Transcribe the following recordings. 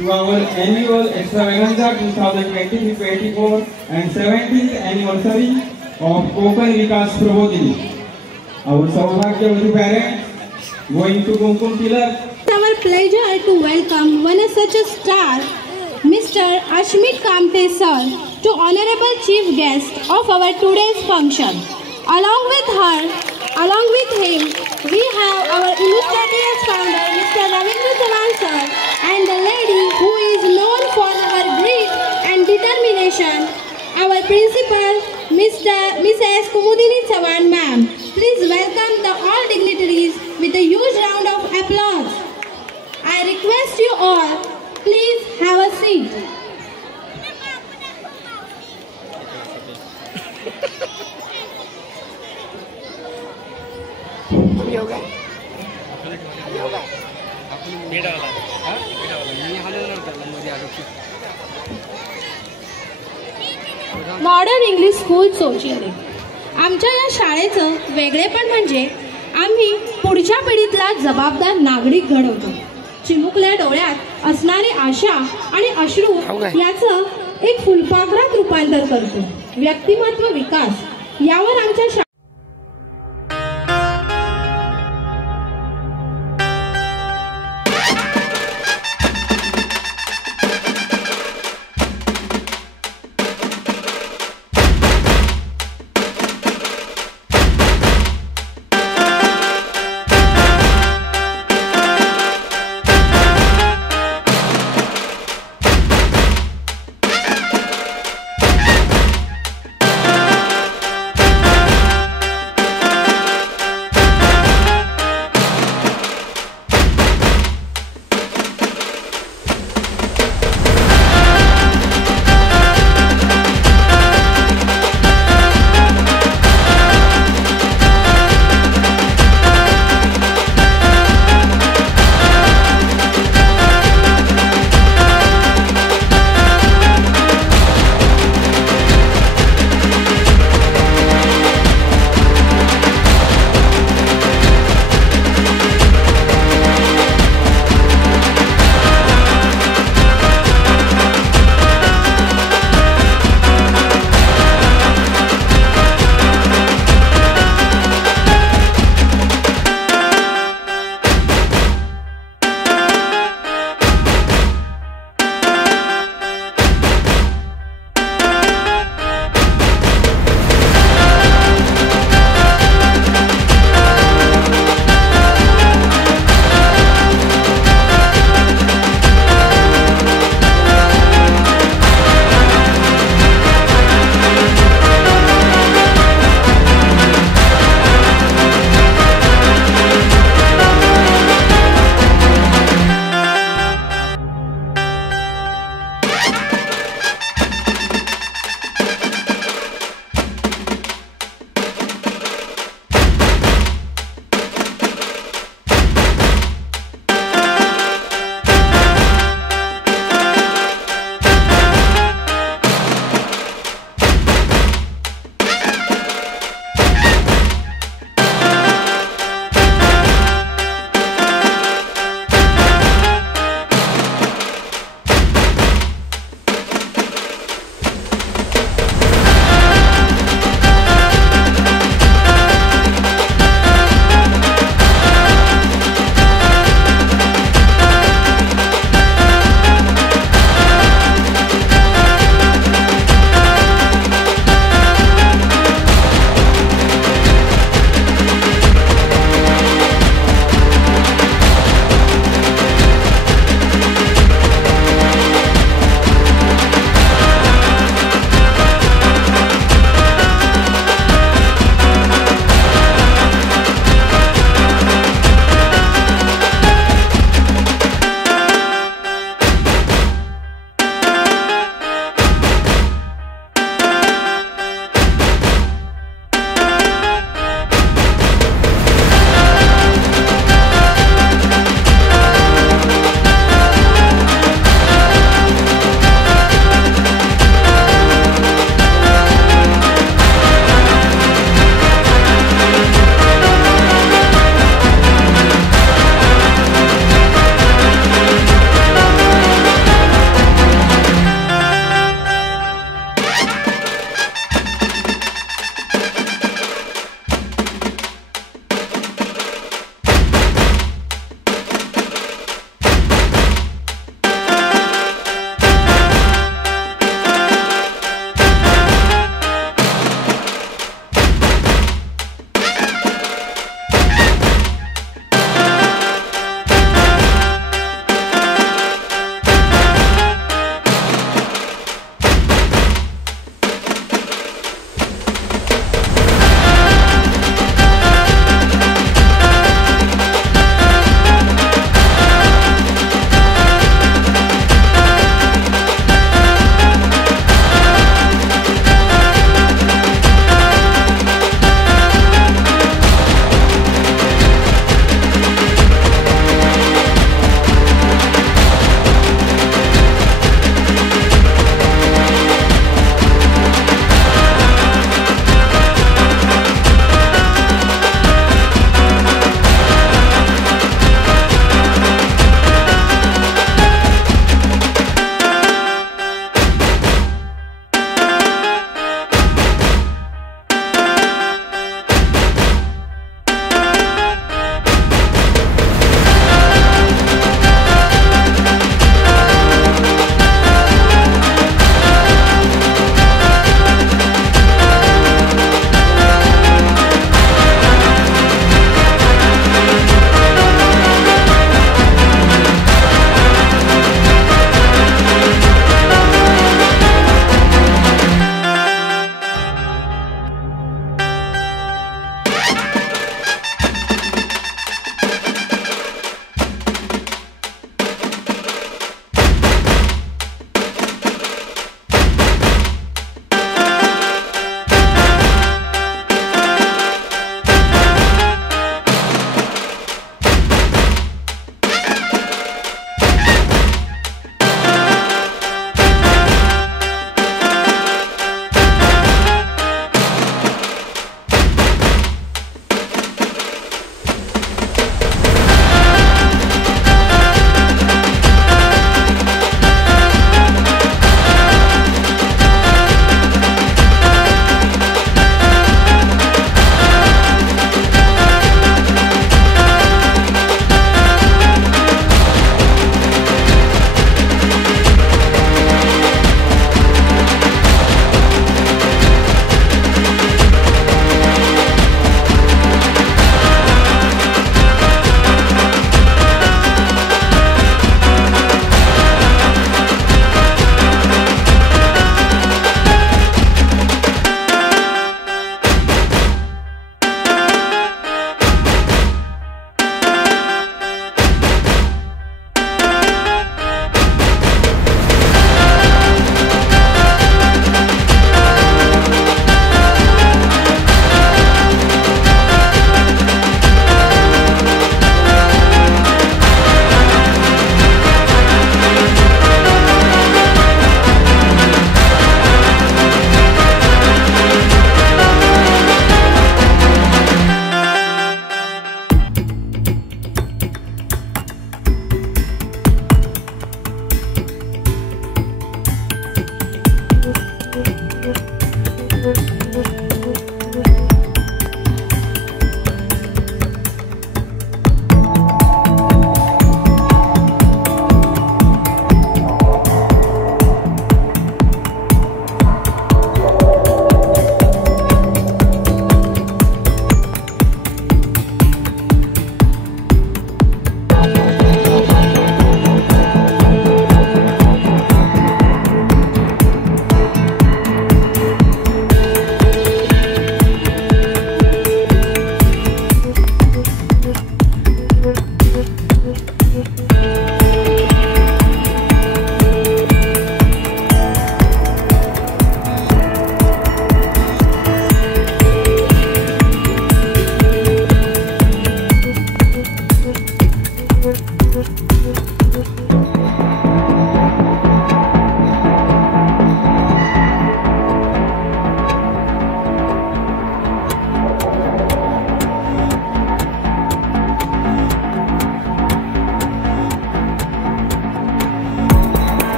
to our annual extravaganza 2023-24 and 17th anniversary of Konkan Vikas Prabodhini. Our Saubhagyavati parents going to Kumkum Tilak. It's our pleasure to welcome one of such a star, Mr. Ashmit Kamte sir, to honorable chief guest of our today's function. Along with him, we have our illustrious founder, Mr. Ravindra Chavan sir, and the lady who is known for her grit and determination, our principal, Mrs. Kumudini Chavan ma'am. Please welcome the all dignitaries with a huge round of applause. I request you all, please have a seat. Modern English school सोचिले. आमच्या या शाळेचं वेगळेपण म्हणजे आम्ही पुढच्या पिढीतला जबाबदार नागरिक घडवतो. चिमुकल्या डोळ्यात असणारी आशा आणि अश्रू याचं एक फुलपाखरात रूपांतर करतो. व्यक्तिमत्व विकास यावर आमच्या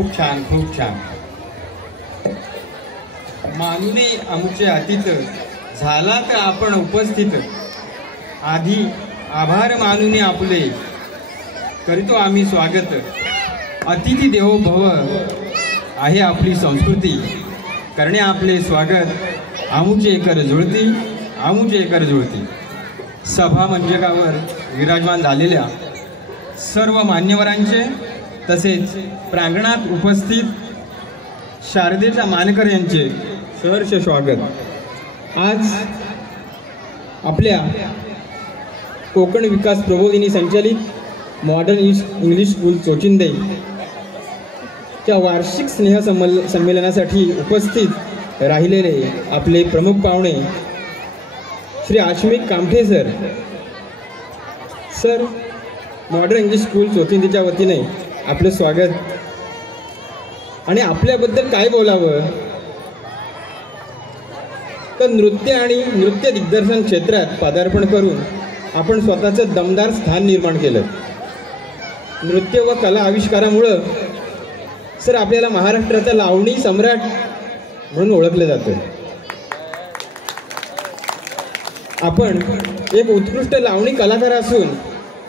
खूप छान, खूप छान. मानुने आमचे अतीत, झाला तर आपण उपस्थित. आधी आभार मानुने आपले, करीतो आम्ही स्वागत. अतिथी देवो भव आहे आपली संस्कृती. करणे आपले स्वागत. आमुचे कर जुळती, आमुचे कर जुळती. सभा मंचकावर विराजमान झालेल्या सर्व मान्यवरांचे तसेच प्रांगणात उपस्थित शारदेच्या मानकर यांचे सहर्ष स्वागत. आज आपल्या कोकण विकास प्रबोधिनी संचालित मॉडर्न इंग्लिश स्कूल चोचिंदे च्या वार्षिक संमेलनासाठी उपस्थित राहिलेले आपले प्रमुख पाहुणे Shri Ashmik Kamthe sir modern English school चोचिंदेच्या वतीने आपले स्वागत. आणि आपल्याबद्दल काय बोलावं तर नृत्य आणि नृत्य दिग्दर्शन क्षेत्रात पदार्पण करून आपण स्वतःचं दमदार स्थान निर्माण केलं. नृत्य व कला आविष्कारामुळं सर आपल्याला महाराष्ट्राचा लावणी सम्राट म्हणून ओळखलं जातं. आपण एक उत्कृष्ट लावणी कलाकार असून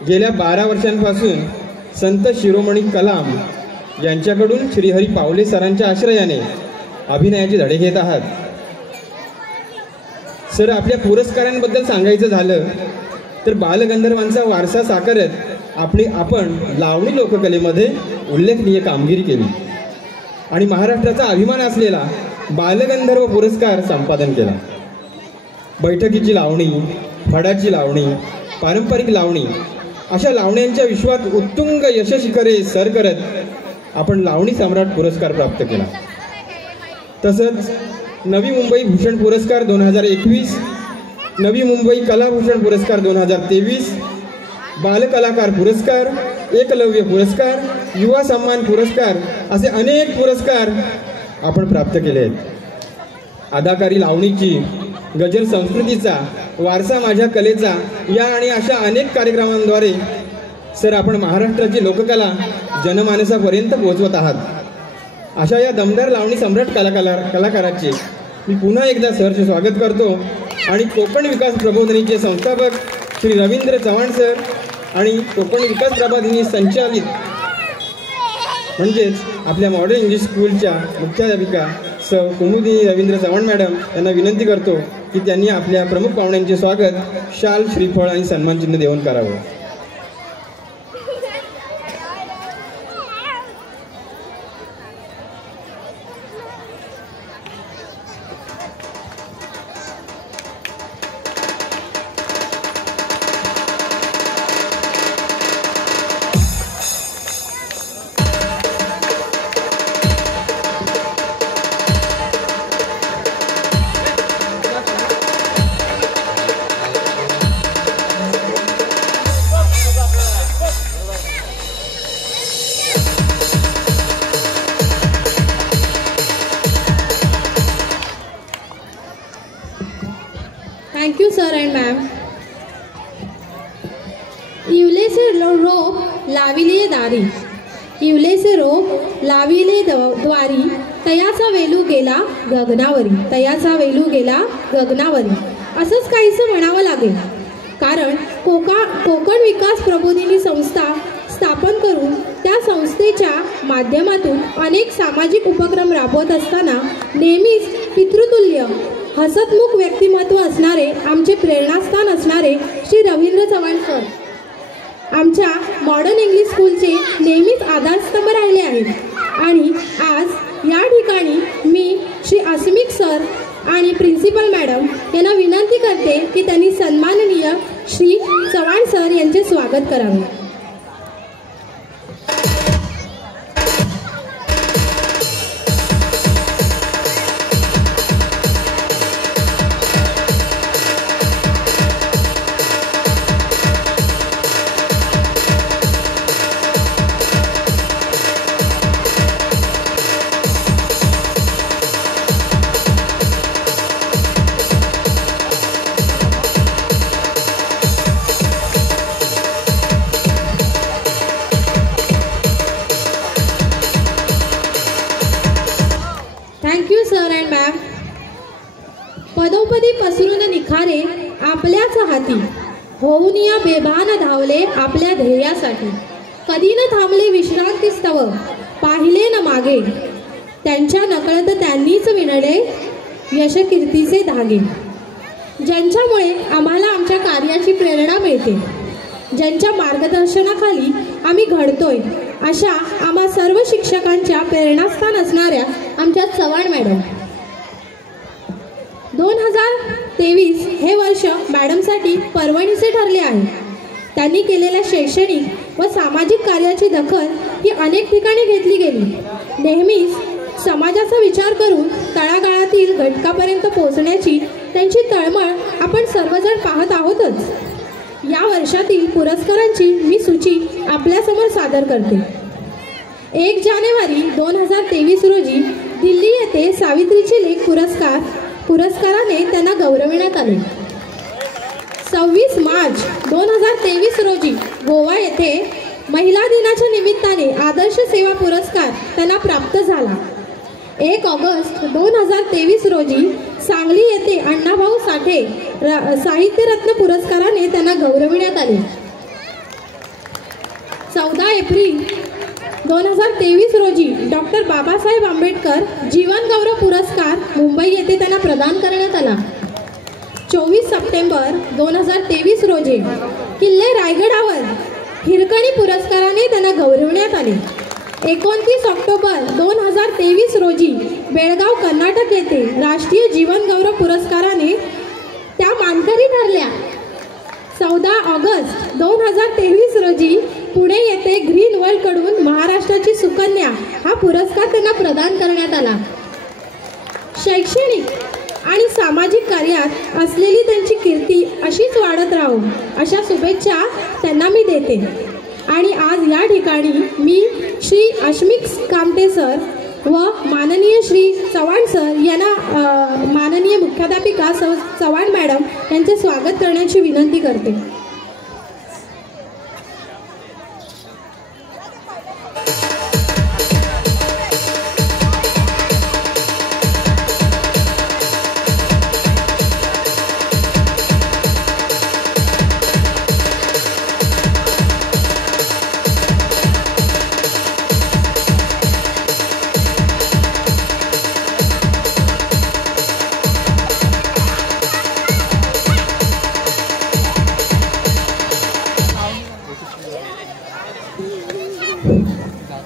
गेल्या 12 वर्षांपासून संत शिरोमणी कलाम यांच्याकडून श्रीहरी पावले सरांच्या आश्रयाने अभिनयाचे धडे घेत आहात. सर आपल्या पुरस्कारांबद्दल सांगायचं झालं तर बालगंधर्वांचा वारसा साकारत आपण लावणी लोककलेमध्ये उल्लेखनीय कामगिरी केली आणि महाराष्ट्राचा अभिमान असलेला बालगंधर्व पुरस्कार संपादन केला. बैठकीची लावणी, फडाची लावणी, पारंपरिक लावणी अशा लावण्यांच्या विश्वात उत्तुंग यशशिखरे सर करत आपण लावणी सम्राट पुरस्कार प्राप्त केला. तसंच नवी मुंबई भूषण पुरस्कार 2021, नवी मुंबई कलाभूषण पुरस्कार 2023, बालकलाकार पुरस्कार, एकलव्य पुरस्कार, युवा सन्मान पुरस्कार असे अनेक पुरस्कार आपण प्राप्त केले आहेत. अदाकारी लावणीची, गजल संस्कृतीचा, वारसा माझ्या कलेचा या आणि अशा अनेक कार्यक्रमांद्वारे सर आपण महाराष्ट्राची लोककला जनमानसापर्यंत पोहोचवत आहात. अशा या दमदार लावणी सम्राट कलाकाराचे मी पुन्हा एकदा सहर्ष स्वागत करतो आणि कोकण विकास प्रबोधिनीचे संस्थापक श्री रवींद्र चव्हाण सर आणि कोकण विकास प्रबोधिनी संचालित म्हणजेच आपल्या मॉडर्न इंग्लिश स्कूलच्या मुख्याध्यापिका कुमुदिनी रवींद्र चव्हाण मॅडम यांना विनंती करतो की त्यांनी आपल्या प्रमुख पाहुण्यांचे स्वागत शाल, श्रीफळ आणि सन्मानचिन्ह देऊन करावं. Thank you, sir and ma'am. इवलेसे रोप लाविले दारी, इवलेसे रोप लाविले द्वारी, तयाचा वेलू गेला गगनावरी, तयाचा वेलू गेला गगनावरी असंच काहीसं म्हणावं लागेल. कारण कोकण विकास प्रबोधिनी संस्था स्थापन करून त्या संस्थेच्या माध्यमातून अनेक सामाजिक उपक्रम राबवत असताना नेहमीच पितृतुल्य हसतमुख व्यक्तिमत्व असणारे, आमचे प्रेरणास्थान असणारे श्री रवींद्र चव्हाण सर आमच्या मॉडर्न इंग्लिश स्कूलचे नेहमीच आधारस्तंभ राहिले आहेत. आणि आज या ठिकाणी मी श्री आस्मिक सर आणि प्रिन्सिपल मॅडम यांना विनंती करते की त्यांनी सन्माननीय श्री चव्हाण सर यांचे स्वागत करावे. पसरती पसरून निखारे आपल्याच हाती, होऊन या बेभान धावले आपल्या ध्येयासाठी. कधी न थांबले विश्रांतीस्तव, पाहिले न मागे, त्यांच्या नकळत त्यांनीच विणले यश कीर्तीचे धागे. ज्यांच्यामुळे आम्हाला आमच्या कार्याची प्रेरणा मिळते, ज्यांच्या मार्गदर्शनाखाली आम्ही घडतोय, अशा आम्हा सर्व शिक्षकांच्या प्रेरणास्थान असणाऱ्या आमच्या चव्हाण मॅडम. 2023 हे वर्ष मॅडमसाठी पर्वणीचे ठरले आहे. त्यांनी केलेल्या शैक्षणिक व सामाजिक कार्याची दखल ही अनेक ठिकाणी घेतली गेली. नेहमीच समाजाचा विचार करून तळागाळातील घटकापर्यंत पोहोचण्याची त्यांची तळमळ आपण सर्वजण पाहत आहोतच. या वर्षातील पुरस्कारांची मी सूची आपल्यासमोर सादर करते. 1 जानेवारी 2023 रोजी दिल्ली येथे सावित्रीची लेख पुरस्काराने त्यांना गौरविण्यात आले. 26 मार्च 2023 रोजी गोवा येथे महिला दिनाच्या निमित्ताने आदर्श सेवा पुरस्कार त्यांना प्राप्त झाला. 1 ऑगस्ट 2023 रोजी सांगली येथे अण्णाभाऊ साठे साहित्यरत्न पुरस्काराने त्यांना गौरविण्यात आले. 14 एप्रिल 2023 रोजी डॉक्टर बाबासाहेब आंबेडकर जीवन गौरव पुरस्कार मुंबई येथे त्यांना प्रदान करण्यात आला. 24 सप्टेंबर 2023 रोजी किल्ले रायगडावर हिरकणी पुरस्काराने त्यांना गौरविण्यात आले. 29 ऑक्टोबर 2023 रोजी बेळगाव कर्नाटक येथे राष्ट्रीय जीवन गौरव पुरस्काराने त्या मानकरी ठरल्या. 14 ऑगस्ट 2023 रोजी पुणे येथे ग्रीन वर्ल्ड कडून महाराष्ट्राची सुकन्या हा पुरस्कार त्यांना प्रदान करण्यात आला. शैक्षणिक आणि सामाजिक कार्यात असलेली त्यांची कीर्ती अशीच वाढत राहो अशा शुभेच्छा त्यांना मी देते. आणि आज या ठिकाणी मी श्री अश्मिक कामटे सर व माननीय श्री चव्हाण सर यांना माननीय मुख्याध्यापिका चव्हाण मॅडम यांचे स्वागत करण्याची विनंती करते.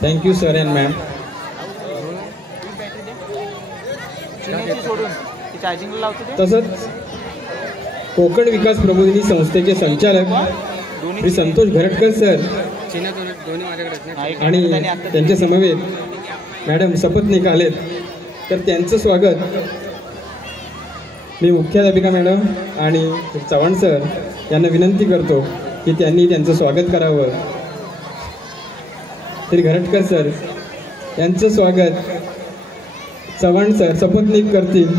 Thank you sir and ma'am. तसंच कोकण विकास प्रबोधिनी संस्थेचे संचालक श्री संतोष घरटकर सर आणि त्यांच्या समवेत मॅडम शपथनिक आलेत, तर त्यांचं स्वागत मी मुख्याध्यापिका मॅडम आणि चव्हाण सर यांना विनंती करतो की त्यांनी त्यांचं स्वागत करावं. श्री घरटकर सर यांचं स्वागत चव्हाण सर शपथनिक करतील.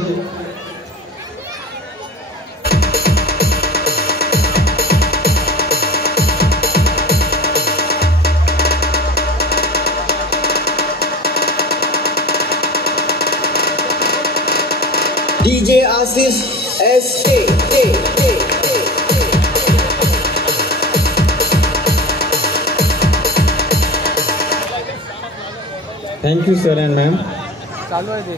DJ Asif SK. Thank you sir and ma'am. चालू आहे ते.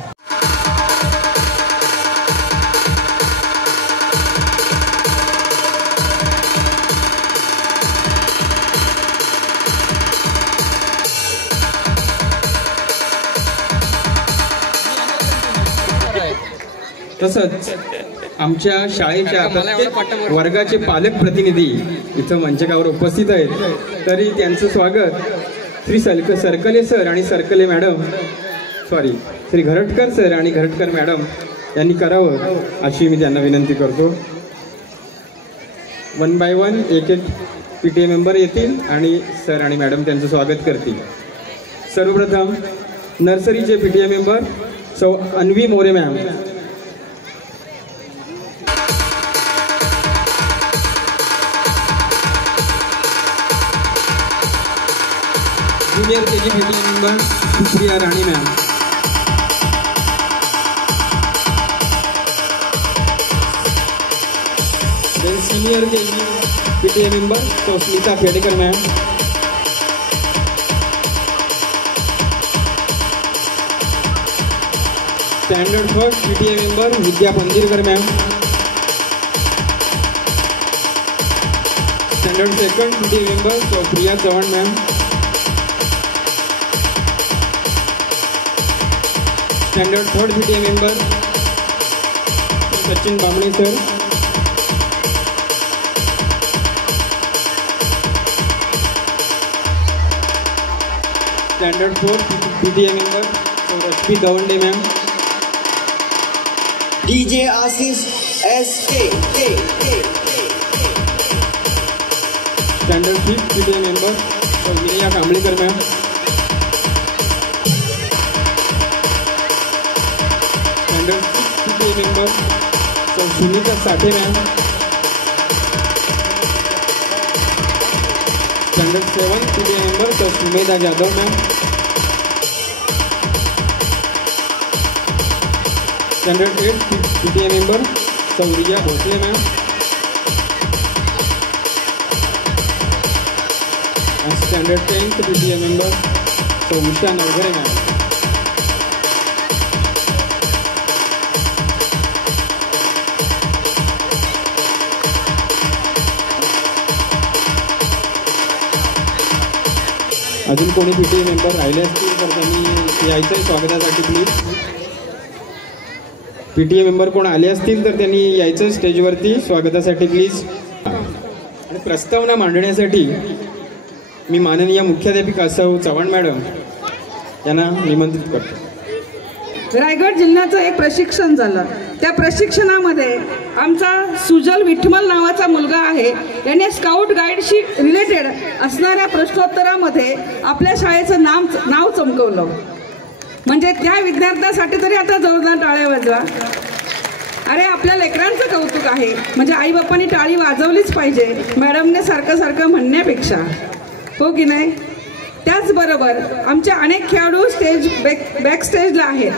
तसंच आमच्या शाळेच्या प्रत्येक वर्गाचे पालक प्रतिनिधी इथं मंचकावर उपस्थित आहेत, तरी त्यांचं स्वागत श्री सरकले सर आणि सरकले मॅडम श्री घरटकर सर आणि घरटकर मॅडम यांनी करावं अशी मी त्यांना विनंती करतो. 1 बाय 1 एक PTA मेंबर येतील आणि सर आणि मॅडम त्यांचं स्वागत करतील. सर्वप्रथम नर्सरीचे PTA मेंबर सौ Anvi More ma'am. Junior KG PTA member Supriya Rani ma'am. Senior KG PTA member तो Smita Khedekar ma'am. Standard first PTA member Vidya Pandirkar ma'am. Standard second PTA member तो Priya Chauhan ma'am. Standard third PTA member Sachin Bamane sir. Standard fourth PTA member तो Rashmi Dawande ma'am. DJ Ashish SK। Standard fifth PTA member तो Vinaya Kamblekar ma'am. Standard sixth PTA member तो सुनीता साठे ma'am. Standard seventh PTA member तो Sumedha Jadhav ma'am. Standard eighth PTA member तो Riya Bhosale ma'am. Standard 10th PTA member तो Usha Navghare ma'am. अजून कोणी PTA member राहिले असतील तर त्यांनी यायचं आहे स्वागतासाठी प्लीज। PTA मेंबर कोण आले असतील तर त्यांनी यायचं स्टेजवरती स्वागतासाठी प्लीज। आणि प्रस्तावना मांडण्यासाठी मी माननीय मुख्याध्यापिका सौ चव्हाण मॅडम यांना निमंत्रित करतो। रायगड जिल्ह्याचं एक प्रशिक्षण झालं। त्या प्रशिक्षणामध्ये आमचा सुजल विठ्ठल नावाचा मुलगा आहे, याने स्काउट गाईडशी रिलेटेड असणाऱ्या प्रश्नोत्तरामध्ये आपल्या शाळेचं नाव चमकवलं। म्हणजे त्या विद्यार्थ्यासाठी तरी आता जोरदार टाळ्या वाजवा। अरे आपल्या लेकरांचं कौतुक आहे, म्हणजे आई बापांनी टाळी वाजवलीच पाहिजे मॅडमने सारखं म्हणण्यापेक्षा, हो की नाही? त्याचबरोबर आमचे अनेक खेळाडू बॅक स्टेजला आहेत,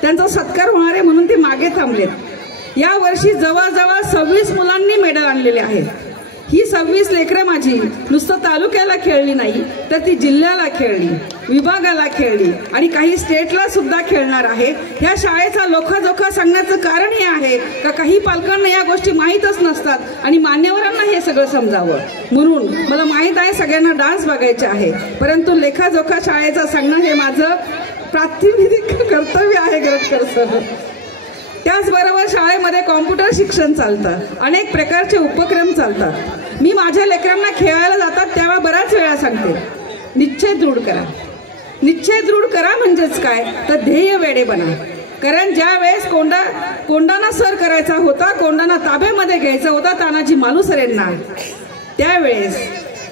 त्यांचा सत्कार होणार आहे म्हणून ते मागे थांबलेत। यावर्षी जवळजवळ 26 मुलांनी मेडल आणलेले आहेत। ही 26 लेकरं माझी नुसतं तालुक्याला खेळली नाही तर ती जिल्ह्याला खेळली, विभागाला खेळली आणि काही स्टेटला सुद्धा खेळणार आहे। ह्या शाळेचा लोखाजोखा सांगण्याचं कारण हे आहे का काही पालकांना या गोष्टी माहीतच नसतात आणि मान्यवरांना हे सगळं समजावं म्हणून मला माहीत आहे सगळ्यांना डान्स बघायचे आहे, परंतु लेखाजोखा शाळेचा सांगणं हे माझं प्रातिनिधिक कर्तव्य आहे गरजकर सर। त्याचबरोबर शाळेमध्ये कॉम्प्युटर शिक्षण चालतं, अनेक प्रकारचे उपक्रम चालतात। मी माझ्या लेकरांना खेळायला जातात तेव्हा बऱ्याच वेळा सांगते, निश्चय दृढ करा। निश्चय दृढ करा म्हणजेच काय तर ध्येय वेडे बना। कारण ज्या वेळेस कोंडाणा सर करायचा होता, कोंडाणा ताब्यामध्ये घ्यायचा होता तानाजी मालुसरेंना, त्यावेळेस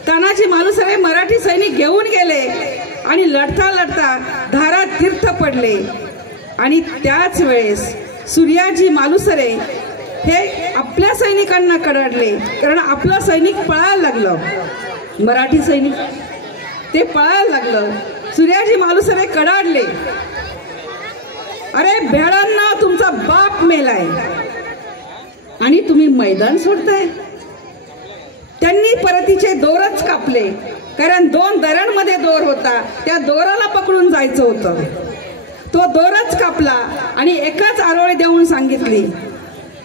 तानाजी मालुसरे मराठी सैनिक घेऊन गेले आणि लढता लढता धारात तीर्थ पडले आणि त्याच वेळेस सूर्याजी मालुसरे हे आपल्या सैनिकांना कडाडले, कारण आपला सैनिक पळायला लागलं, मराठी सैनिक ते पळायला लागलं, सूर्याजी मालुसरे कडाडले। अरे भेडांना तुमचा बाप मेलाय आणि तुम्ही मैदान सोडताय। त्यांनी परतीचे दोरच कापले, कारण 2 दऱ्यांमध्ये दोर होता, त्या दोराला पकडून जायचं होतं। तो दोरच कापला आणि एकच आरोळी देऊन सांगितली,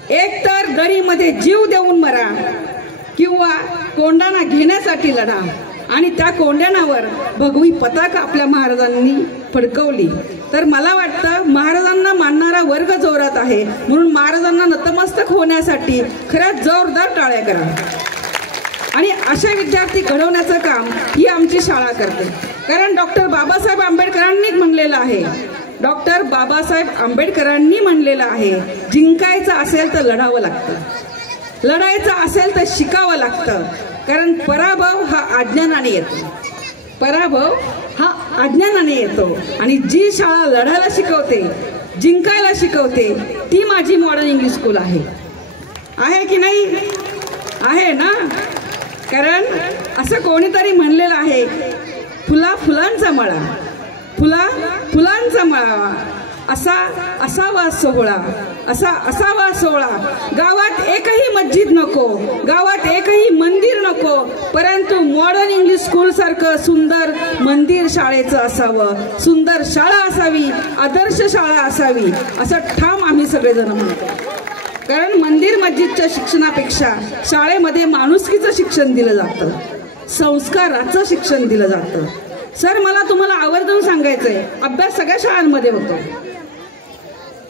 एक तर दरीमध्ये जीव देऊन मरा किंवा कोंडाणा घेण्यासाठी लढा। आणि त्या कोंडाण्यावर भगवी पताका आपल्या महाराजांनी फडकवली। तर मला वाटतं महाराजांना मानणारा वर्ग जोरात आहे, म्हणून महाराजांना नतमस्तक होण्यासाठी खरंच जोरदार टाळ्या करा। आणि असे विद्यार्थी घडवण्याचं काम ही आमची शाळा करते, कारण डॉक्टर बाबासाहेब आंबेडकरांनी म्हणलेलं आहे, डॉक्टर बाबासाहेब आंबेडकरांनी म्हणलेलं आहे, जिंकायचं असेल तर लढावं लागतं, लढायचं असेल तर शिकावं लागतं, कारण पराभव हा अज्ञानाने येतो, पराभव हा अज्ञानाने येतो। आणि जी शाळा लढायला शिकवते, जिंकायला शिकवते ती माझी मॉडर्न इंग्लिश स्कूल आहे की नाही? आहे ना? कारण असं कोणीतरी म्हणलेलं आहे, फुला फुलांचा मळा, फुला फुलांचा मळावा, असावा सोहळा. गावात एकही मस्जिद नको, गावात एकही मंदिर नको, परंतु मॉडर्न इंग्लिश स्कूल सारखं सुंदर मंदिर शाळेचं असावं, सुंदर शाळा असावी, आदर्श शाळा असावी असं ठाम आम्ही सगळेजण म्हणतो. कारण मंदिर मस्जिदच्या शिक्षणापेक्षा शाळेमध्ये माणुसकीचं शिक्षण दिलं जातं, संस्काराचं शिक्षण दिलं जातं. सर, मला तुम्हाला आवर्जून सांगायचंय, अभ्यास सगळ्या शाळांमध्ये होतो,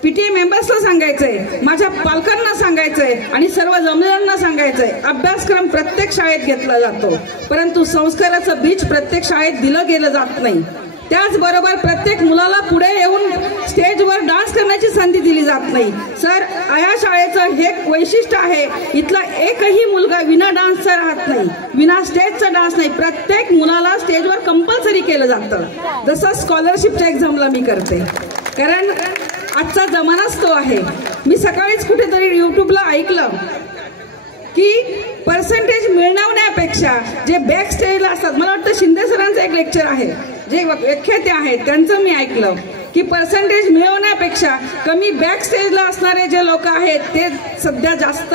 पीटीए मेंबर्सला सांगायचंय, माझ्या पालकांना सांगायचंय आणि सर्व जमलेल्यांना सांगायचंय, अभ्यासक्रम प्रत्येक शाळेत घेतला जातो, परंतु संस्काराचं बीज प्रत्येक शाळेत दिलं गेलं जात नाही. त्याचबरोबर प्रत्येक मुलाला पुढे येऊन स्टेजवर डान्स करण्याची संधी दिली जात नाही. सर, या शाळेचं हे वैशिष्ट्य आहे, इथला एकही मुलगा विना डान्सचा राहत नाही, विना स्टेजचा डान्स नाही. प्रत्येक मुलाला स्टेजवर कंपल्सरी केलं जातं. जसं स्कॉलरशिपच्या एक्झामला मी करते, कारण आजचा जमानाच तो आहे. मी सकाळीच कुठेतरी यूट्यूबला ऐकलं की पर्सेंटेज मिळवण्यापेक्षा जे बॅक स्टेजला असतात, मला वाटतं शिंदे सरांचं एक लेक्चर आहे, जे व्याख्याते आहेत त्यांचं मी ऐकलं की पर्सेंटेज मिळवण्यापेक्षा कमी बॅक स्टेजला असणारे जे लोक आहेत ते सध्या जास्त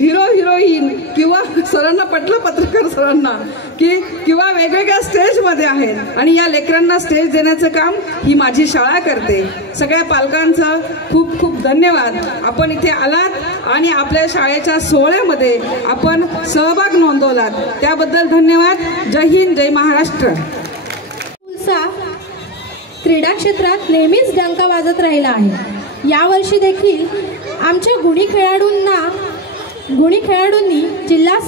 हिरोईन किंवा सरांना पटलं, पत्रकार सरांना, किंवा वेगवेगळ्या स्टेजमध्ये आहेत. आणि या लेकरांना स्टेज देण्याचं काम ही माझी शाळा करते. सगळ्या पालकांचं खूप खूप धन्यवाद. आपण इथे आलात आणि आपल्या शाळेच्या सोहळ्यामध्ये आपण सहभाग नोंदवलात, त्याबद्दल धन्यवाद. जय हिंद, जय महाराष्ट्र. क्रीडा क्षेत्रात नेहमीच डंका वाजत राहिला आहे. यावर्षी देखील आमच्या गुणी खेळाडूंनी जिल्हा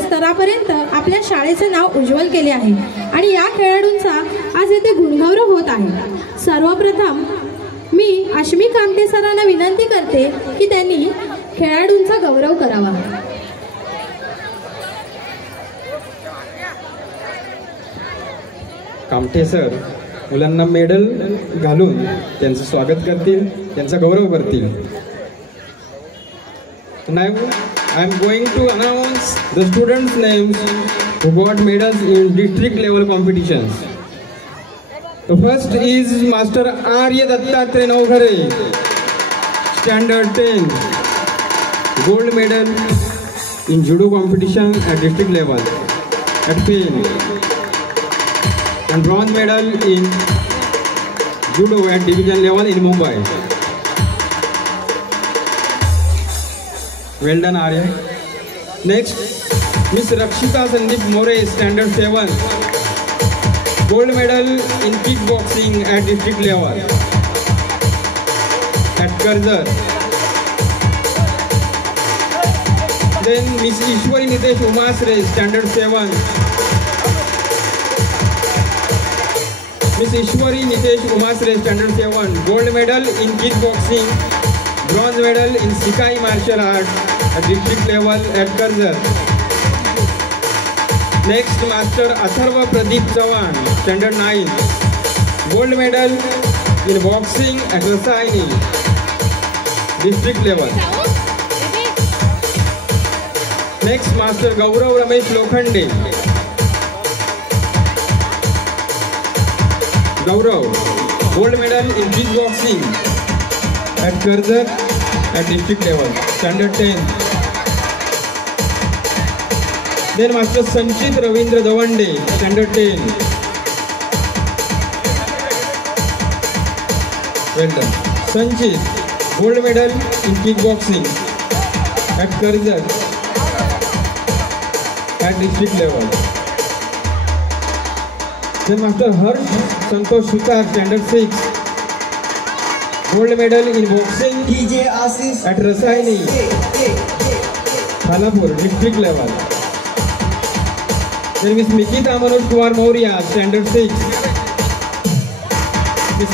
स्तरापर्यंत आपल्या शाळेचे नाव उज्ज्वल केले आहे आणि या खेळाडूंचा आज येथे गुणगौरव होत आहे. सर्वप्रथम मी अश्मी कामटे सरांना विनंती करते की त्यांनी खेळाडूंचा गौरव करावा. कामठे सर मुलांना मेडल घालून त्यांचं स्वागत करतील, त्यांचा गौरव करतील. Now I am going to announce the students' names who got medals in district level competitions. The first is Master Arya Dattatreya Novghare, Standard 10, gold medal in judo competition at district level at Pune, and bronze medal in judo at division level in Mumbai. Well done, Arya. Next, Miss Rakshita Sandeep More, Standard 7, gold medal in kickboxing at district level at Karzar. Then Miss Ishwari Nitesh Umasre, Standard 7. Miss Ishwari Nitesh Umasre, Standard 7, gold medal in kickboxing, bronze medal in Sikai martial art at district level at Karzar. Next, Master Atharva Pradeep Chavan, Standard 9, gold medal in boxing at Rasayani, district level. Next, Master Gaurav Ramesh Lokhande, Gaurav, gold medal in kickboxing at Karzar at district level, Standard 10. Then Master Sanchit Ravindra Davande, Standard 10. Well done. Sanchit, gold medal in kickboxing at Karzar at district level. Then Master Harsh Santosh Sukar, Standard 6, gold medal in boxing DJ Ashish at Rasayani, Khalapur, district level. Then Miss Mikita Manoj Kumar Maurya, Standard 6. Miss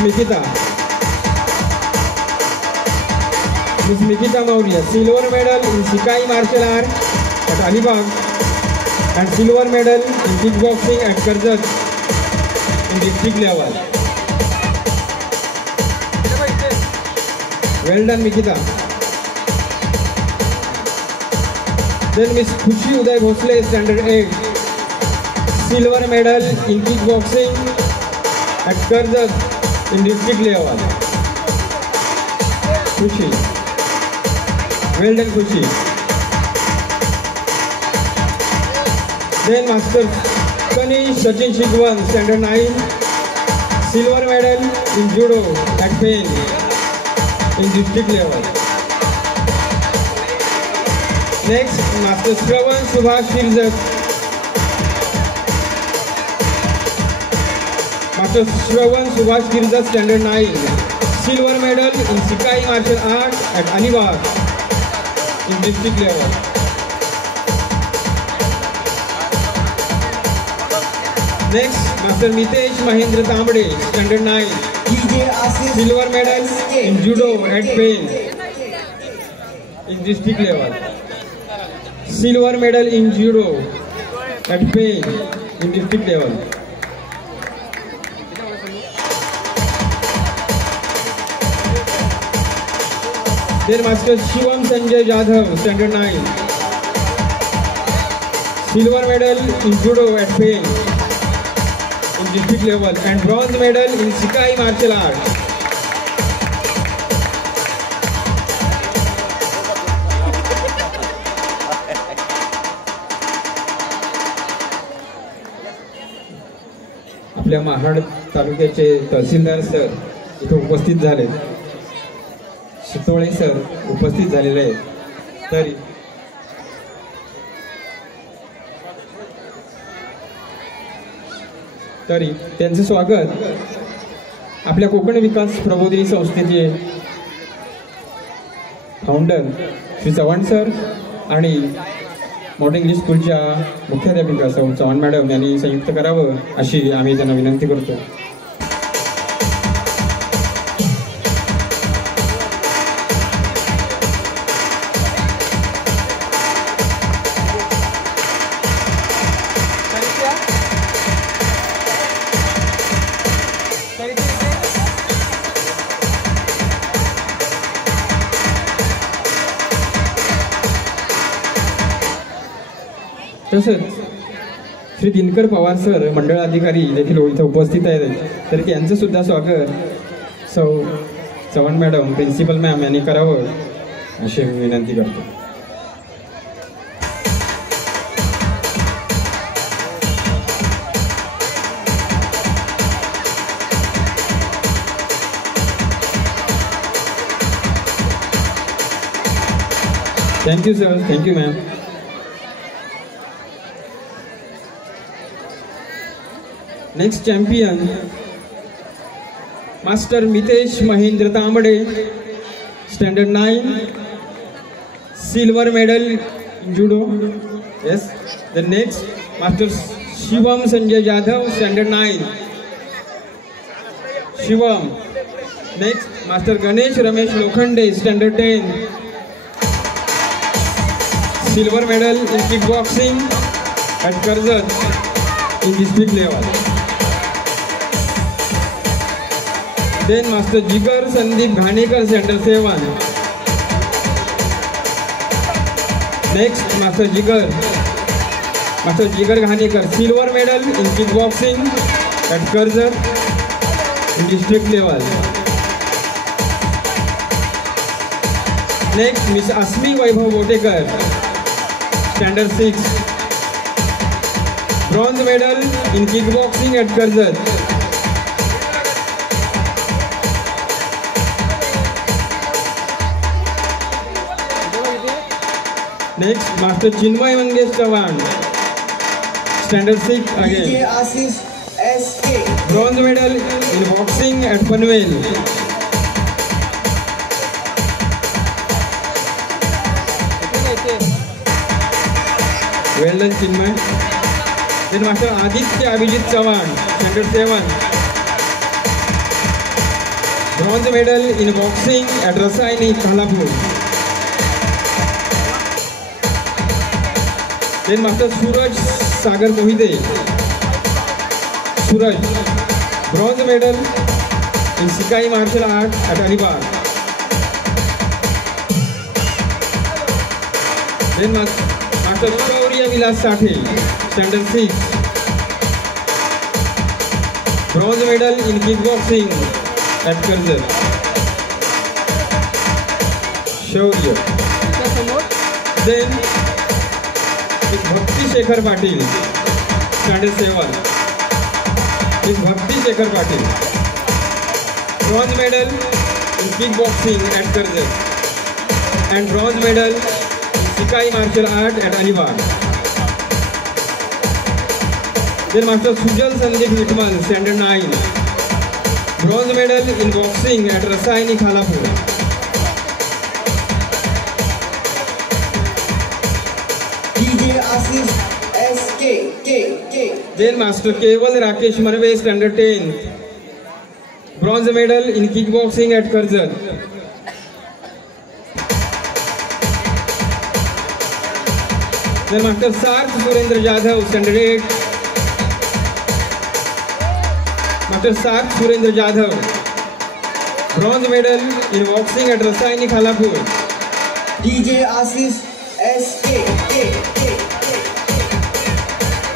Mikita Maurya, silver medal in Sikai martial art at Alibag and silver medal in kickboxing at Karzar in district level. Well done, Mikita. Then Miss Khushi Uday Bhosle, Standard 8, silver medal in kickboxing at Karzar in district level. Khushi. Well done, Khushi. Then Master Kanish Sachin Shigwan, Standard 9, silver medal in judo at Pain in district level. Next, Master Shravan Subhash Shirzat, Master Shravan Subhash Shirzat, Standard 9, silver medal in Sikai martial art at Alibag in district level. Next, Master Mitesh Mahendra Tamde, Standard 9, DJ Asif silver medal in judo at Pain in district level. Silver medal in judo at Pain in district level. Then Master Shivam Sanjay Jadhav, Standard 9, silver medal in judo at Pain in district level and bronze medal in Sikai martial art. आपल्या महाड तालुक्याचे तहसीलदार sir इथे उपस्थित झाले, Shitole sir उपस्थित झालेले आहेत. तरी त्यांचे स्वागत आपल्या कोकण विकास प्रबोधिनी संस्थेचे फाउंडर श्री चव्हाण सर आणि मॉडर्न इंग्लिश स्कूलच्या मुख्याध्यापिका सौ चव्हाण मॅडम यांनी संयुक्त करावं अशी आम्ही त्यांना विनंती करतो. तसंच श्री दिनकर पवार सर मंडळ अधिकारी देखील इथं उपस्थित आहेत, तर त्यांचं सुद्धा स्वागत सौ चव्हाण मॅडम प्रिन्सिपल मॅम यांनी करावं अशी विनंती करतो. Thank you sir, thank you ma'am. Next champion, Master Mitesh Mahendra Tamde, Standard 9, silver medal in judo. Yes. The next, Master Shivam Sanjay Jadhav, Standard 9. Shivam. Next, Master Ganesh Ramesh Lokhande, Standard 10, silver medal in kickboxing at Karzat in district level. Then Master Jigar Sandeep Ghanekar, Standard 7. Next, Master Jigar Ghanekar, silver medal in kickboxing at Karzat in district level. Next, Miss Asmi Vaibhav Botekar, Standard 6, bronze medal in kickboxing at Karzat. Next, Master Chinmay Mangesh Chavan, Standard 6 again. DJ Asif SK. Bronze medal in boxing at Panvel. Well done, Chinmay. Then Master Aditya Abhijit Chavan, Standard 7. Bronze medal in boxing at Rasayani, Kalapur. Then Master Suraj Sagar Mohide, Suraj, bronze medal in Sikai martial art at Alibag. Then Master Surya Vilas Sathe, Standard 6, bronze medal in kickboxing at Karzat. शौर्य. Then Bhakti Shekhar Patil, standard 7. Bhakti Shekhar Patil. Bronze medal in kickboxing at Karjat and bronze medal in Sikai martial art at Alibag. Then Master Sujal Sandeep Vitmal, standard 9. Bronze medal in boxing at Rasayani Khalapur. DJ Asif SK. Then Master Keval Rakesh Marve, standard 10. Bronze medal in kickboxing at Karjat. Then Master Sarth Surendra Jadhav, standard 8. Master Sarth Surendra Jadhav. Bronze medal in boxing at Rasayani Khalapur. DJ Asif SK.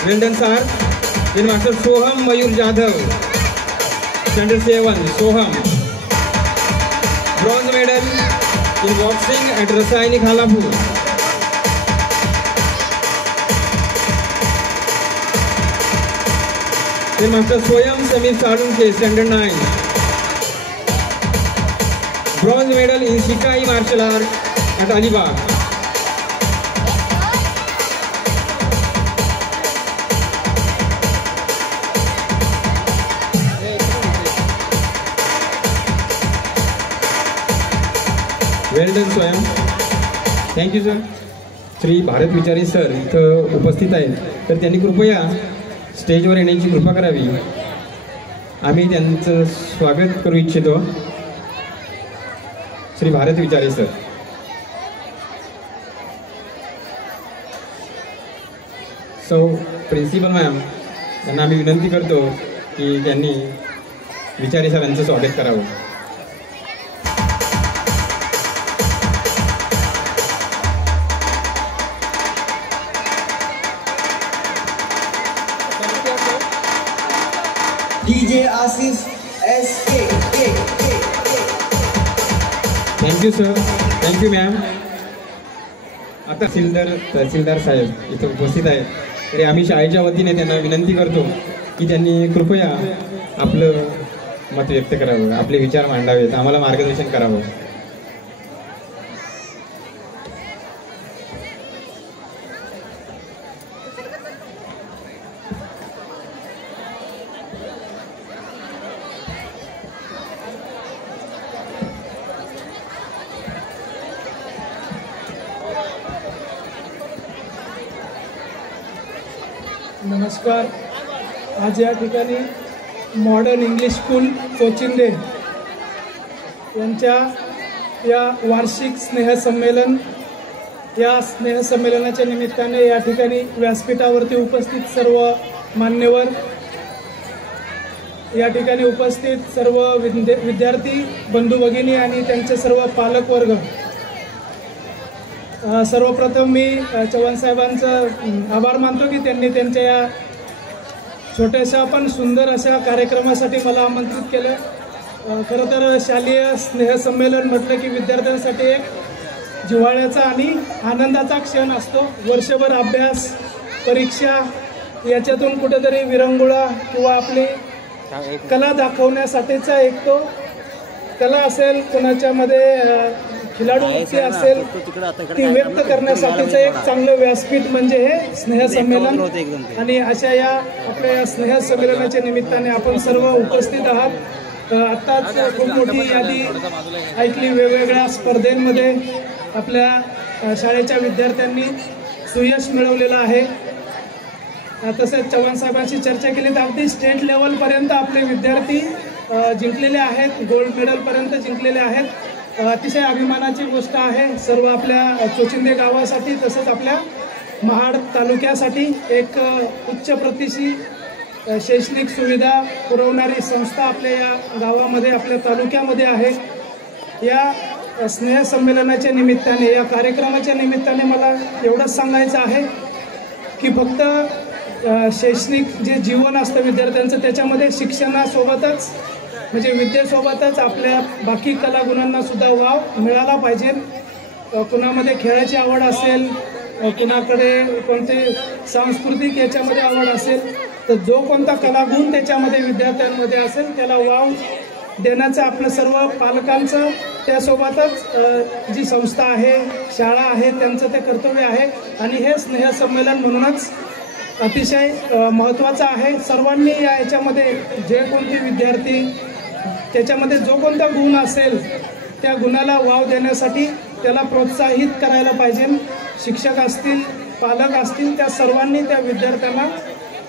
Well done, Sarth. Then Master Soham Mayur Jadhav, standard 7. Soham. Bronze medal in boxing at Rasayani Khalapur. Then Master Swayam Samir Sadunke, standard 9. Bronze medal in Sikai martial art at Alibag. Well done Swayam. Thank you sir. Shri Bharat Vichari sir इथं उपस्थित आहेत, तर त्यांनी कृपया स्टेजवर येण्याची कृपा करावी. आम्ही त्यांचं स्वागत करू इच्छितो. Shri Bharat Vichari sir. So principal ma'am यांना आम्ही विनंती करतो की त्यांनी विचारी सरांचं स्वागत करावं. DJ Asif SK. Thank you sir. Thank you ma'am. आता तहसीलदार साहेब इथं उपस्थित आहेत, तरी आम्ही शाळेच्या वतीने त्यांना विनंती करतो की त्यांनी कृपया आपलं मत व्यक्त करावं, आपले विचार मांडावेत, आम्हाला मार्गदर्शन करावं. नमस्कार. आज या ठिकाणी मॉडर्न इंग्लिश स्कूल चोचिंदे यांच्या या वार्षिक स्नेहसंमेलन, या स्नेहसंमेलनाच्या निमित्ताने या ठिकाणी व्यासपीठावरती उपस्थित सर्व मान्यवर, या ठिकाणी उपस्थित सर्व विद्यार्थी बंधू भगिनी आणि त्यांचे सर्व पालकवर्ग, सर्वप्रथम मी चव्हाण साहेबांचं आभार मानतो की त्यांनी त्यांच्या या छोट्याशा पण सुंदर अशा कार्यक्रमासाठी मला आमंत्रित केलं. खरं तर शालेय स्नेहसंमेलन म्हटलं की विद्यार्थ्यांसाठी एक जिव्हाळ्याचा आणि आनंदाचा क्षण असतो. वर्षभर अभ्यास, परीक्षा याच्यातून कुठेतरी विरंगुळा किंवा आपली कला दाखवण्यासाठीचा एक तो कला असेल, कोणाच्यामध्ये खिलाडू वृत्ती असेल, ती व्यक्त करण्यासाठीचं एक चांगलं व्यासपीठ म्हणजे हे स्नेहसंमेलन. आणि अशा या आपल्या स्नेहसंमेलनाच्या निमित्ताने आपण सर्व उपस्थित आहात. आत्ताच खूप मोठी यादी ऐकली. वेगवेगळ्या स्पर्धेंमध्ये आपल्या शाळेच्या विद्यार्थ्यांनी सुयश मिळवलेलं आहे. तसेच चव्हाण साहेबांशी चर्चा केली तर अगदी स्टेट लेवलपर्यंत आपले विद्यार्थी जिंकलेले आहेत, गोल्ड मेडलपर्यंत जिंकलेले आहेत. अतिशय अभिमानाची गोष्ट आहे सर्व आपल्या चोचिंदे गावासाठी, तसंच आपल्या महाड तालुक्यासाठी. एक उच्च प्रतीची शैक्षणिक सुविधा पुरवणारी संस्था आपल्या या गावामध्ये, आपल्या तालुक्यामध्ये आहे. या स्नेहसंमेलनाच्या निमित्ताने, या कार्यक्रमाच्या निमित्ताने मला एवढंच सांगायचं आहे की फक्त शैक्षणिक जे जीवन असतं विद्यार्थ्यांचं, त्याच्यामध्ये शिक्षणासोबतच म्हणजे विद्येसोबतच आपल्या बाकी कलागुणांना सुद्धा वाव मिळाला पाहिजे. कुणामध्ये खेळाची आवड असेल, कुणाकडे कोणते सांस्कृतिक याच्यामध्ये आवड असेल, तर जो कोणता कलागुण त्याच्यामध्ये विद्यार्थ्यांमध्ये असेल त्याला वाव देण्याचं आपलं सर्व पालकांचं, त्यासोबतच जी संस्था आहे, शाळा आहे, त्यांचं ते कर्तव्य आहे. आणि हे स्नेहसंमेलन म्हणूनच अतिशय महत्त्वाचं आहे. सर्वांनी याच्यामध्ये जे कोणते विद्यार्थी त्याच्यामध्ये जो कोणता गुण असेल त्या गुणाला वाव देण्यासाठी त्याला प्रोत्साहित करायला पाहिजे. शिक्षक असतील, पालक असतील, त्या सर्वांनी त्या विद्यार्थ्यांना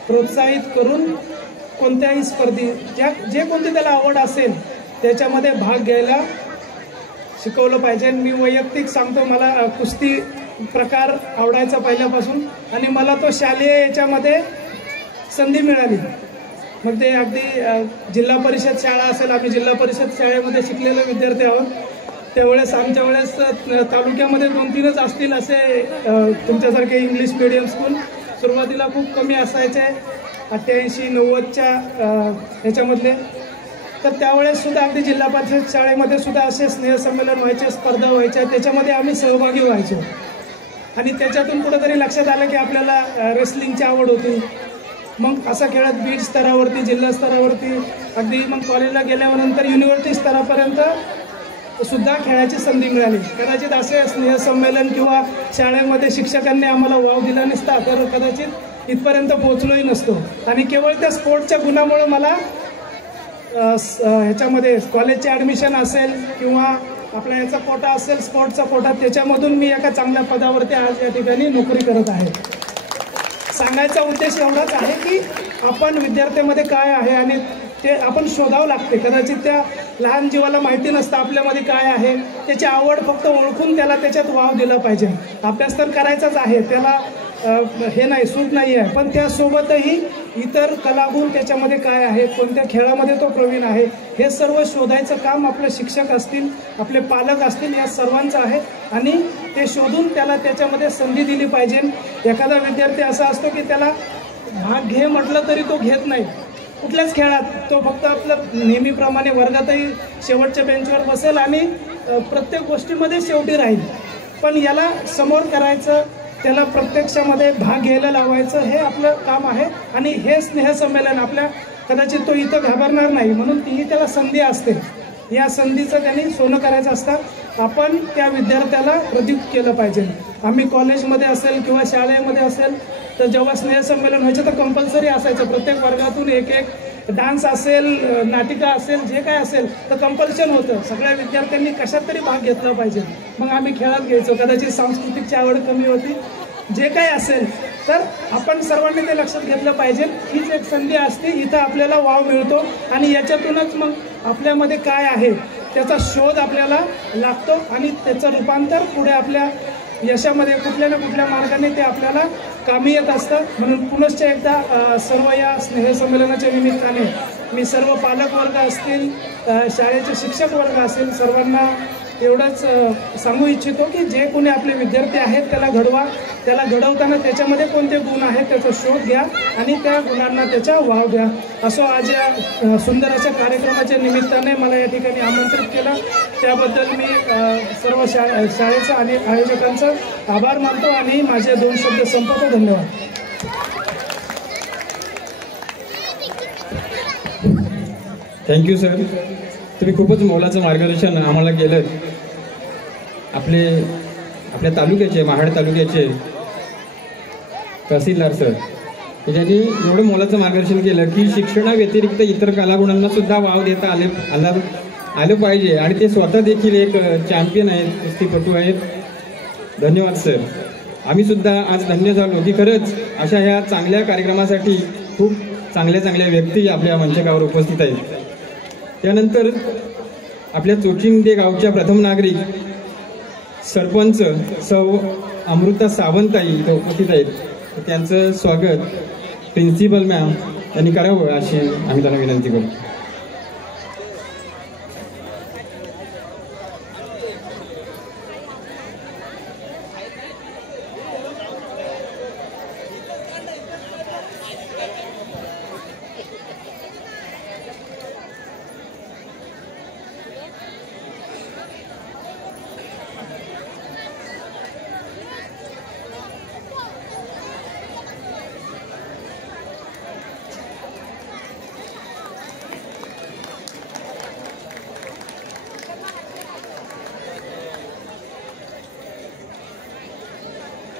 प्रोत्साहित करून कोणत्याही जे कोणती त्याला आवड असेल त्याच्यामध्ये भाग घ्यायला शिकवलं पाहिजे. मी वैयक्तिक सांगतो, मला कुस्ती प्रकार आवडायचा पहिल्यापासून आणि मला तो शालेय याच्यामध्ये संधी मिळाली. मग ते अगदी जिल्हा परिषद शाळा असेल, आम्ही जिल्हा परिषद शाळेमध्ये शिकलेले विद्यार्थी आहोत. त्यावेळेस आमच्या वेळेस तालुक्यामध्ये 2-3च असतील असे तुमच्यासारखे इंग्लिश मीडियम स्कूल सुरुवातीला खूप कमी असायचे, 88-90च्या ह्याच्यामधले. तर त्यावेळेस सुद्धा अगदी जिल्हा परिषद शाळेमध्ये सुद्धा असे स्नेहसंमेलन व्हायचे, स्पर्धा व्हायच्या, त्याच्यामध्ये आम्ही सहभागी व्हायचो. आणि त्याच्यातून कुठंतरी लक्षात आलं की आपल्याला रेसलिंगची आवड होती. मग असं खेळत बीट स्तरावरती, जिल्हा स्तरावरती, अगदी मग कॉलेजला गेल्यानंतर युनिव्हर्सिटी स्तरापर्यंत सुद्धा खेळाची संधी मिळाली. कदाचित असे स्नेहसंमेलन किंवा शाळेमध्ये शिक्षकांनी आम्हाला वाव दिला नसता तर कदाचित इथपर्यंत पोहोचलोही नसतो. आणि केवळ त्या स्पोर्टच्या गुणामुळे मला ह्याच्यामध्ये कॉलेजचे ॲडमिशन असेल किंवा आपला याचा कोटा असेल, स्पोर्टचा कोटा, त्याच्यामधून मी एका चांगल्या पदावरती आज या ठिकाणी नोकरी करत आहे. सांगायचा उद्देश एवढाच आहे की आपण विद्यार्थ्यामध्ये काय आहे आणि ते आपण शोधावं लागते. कदाचित त्या लहान जीवाला माहिती नसतं आपल्यामध्ये काय आहे, त्याची आवड फक्त ओळखून त्याला त्याच्यात वाव दिला पाहिजे. अभ्यास तर करायचाच आहे, त्याला हे नाही, सूट नाही आहे, पण त्यासोबतही इतर कलागुण त्याच्यामध्ये काय आहे, कोणत्या खेळामध्ये तो प्रवीण आहे, हे सर्व शोधायचं काम आपले शिक्षक असतील, आपले पालक असतील, या सर्वांचं आहे. आणि ते शोधून त्याला त्याच्यामध्ये संधी दिली पाहिजे. एखादा विद्यार्थी असा असतो की त्याला भाग घे म्हटलं तरी तो घेत नाही कुठल्याच खेळात. तो फक्त आपलं नेहमीप्रमाणे वर्गातही शेवटच्या बेंचवर बसेल आणि प्रत्येक गोष्टीमध्ये शेवटी राहील. पण याला समोर करायचं, त्याला प्रत्यक्षामध्ये भाग घ्यायला लावायचं, हे आपलं काम आहे. आणि हे स्नेहसंमेलन आपल्या कदाचित तो इथं घाबरणार नाही म्हणून तीही त्याला संधी असते. या संधीचं त्यांनी सोनं करायचं असतं. आपण त्या विद्यार्थ्याला प्रदीप्त केलं पाहिजे. आम्ही कॉलेजमध्ये असेल किंवा शाळेमध्ये असेल तर जेव्हा स्नेहसंमेलन व्हायचं तर कंपल्सरी असायचं. प्रत्येक वर्गातून एक डान्स असेल, नाटिका असेल, जे काय असेल तर कंपल्शन होतं. सगळ्या विद्यार्थ्यांनी कशात तरी भाग घेतला पाहिजे. मग आम्ही खेळात घ्यायचो. कदाचित सांस्कृतिकची आवड कमी होती, जे काय असेल तर आपण सर्वांनी ते लक्षात घेतलं पाहिजे. हीच एक संधी असते, इथं आपल्याला वाव मिळतो आणि याच्यातूनच मग आपल्यामध्ये काय आहे त्याचा शोध आपल्याला लागतो आणि त्याचं रूपांतर पुढे आपल्या यशामध्ये कुठल्या ना कुठल्या मार्गाने ते आपल्याला कामी येत असतं. म्हणून पुनश्च एकदा सर्व या स्नेहसंमेलनाच्या निमित्ताने मी सर्व पालक वर्ग असतील, शाळेचे शिक्षक वर्ग असतील, सर्वांना एवढंच सांगू इच्छितो की जे कोणी आपले विद्यार्थी आहेत त्याला घडवा. त्याला घडवताना त्याच्यामध्ये कोणते गुण आहेत त्याचा शोध घ्या आणि त्या गुणांना त्याचा वाव द्या. असं आज या सुंदर अशा कार्यक्रमाच्या निमित्ताने मला या ठिकाणी आमंत्रित केलं, त्याबद्दल मी सर्व शाळेचं आणि आयोजकांचं आभार मानतो आणि माझे 2 शब्द संपवतो. धन्यवाद. Thank you sir. तुम्ही खूपच मोलाचं मार्गदर्शन आम्हाला केलं. आपल्या तालुक्याचे, महाड तालुक्याचे तहसीलदार सर, त्यांनी एवढं मोलाचं मार्गदर्शन केलं की शिक्षणाव्यतिरिक्त इतर कलागुणांना सुद्धा वाव देता आलं पाहिजे. आणि ते स्वतः देखील एक चॅम्पियन आहेत, कुस्तीपटू आहेत. धन्यवाद सर. आम्ही सुद्धा आज धन्य झालो की खरंच अशा ह्या चांगल्या कार्यक्रमासाठी खूप चांगल्या व्यक्ती आपल्या मंचकावर उपस्थित आहेत. त्यानंतर आपल्या चोचिंदे गावच्या प्रथम नागरिक सरपंच सौ अमृता सावंताई इथं उपस्थित आहेत. त्यांचं स्वागत प्रिन्सिपल मॅम यांनी करावं अशी आम्ही त्यांना विनंती करतो.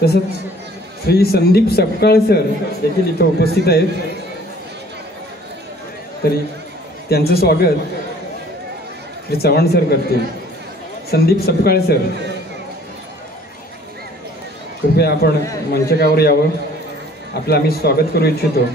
तसंच श्री संदीप सपकाळ सर देखील इथं उपस्थित आहेत. तरी त्यांचं स्वागत श्री चव्हाण सर करतील. संदीप सपकाळ सर, कृपया आपण मंचकावर यावं. आपलं आम्ही स्वागत करू इच्छितो.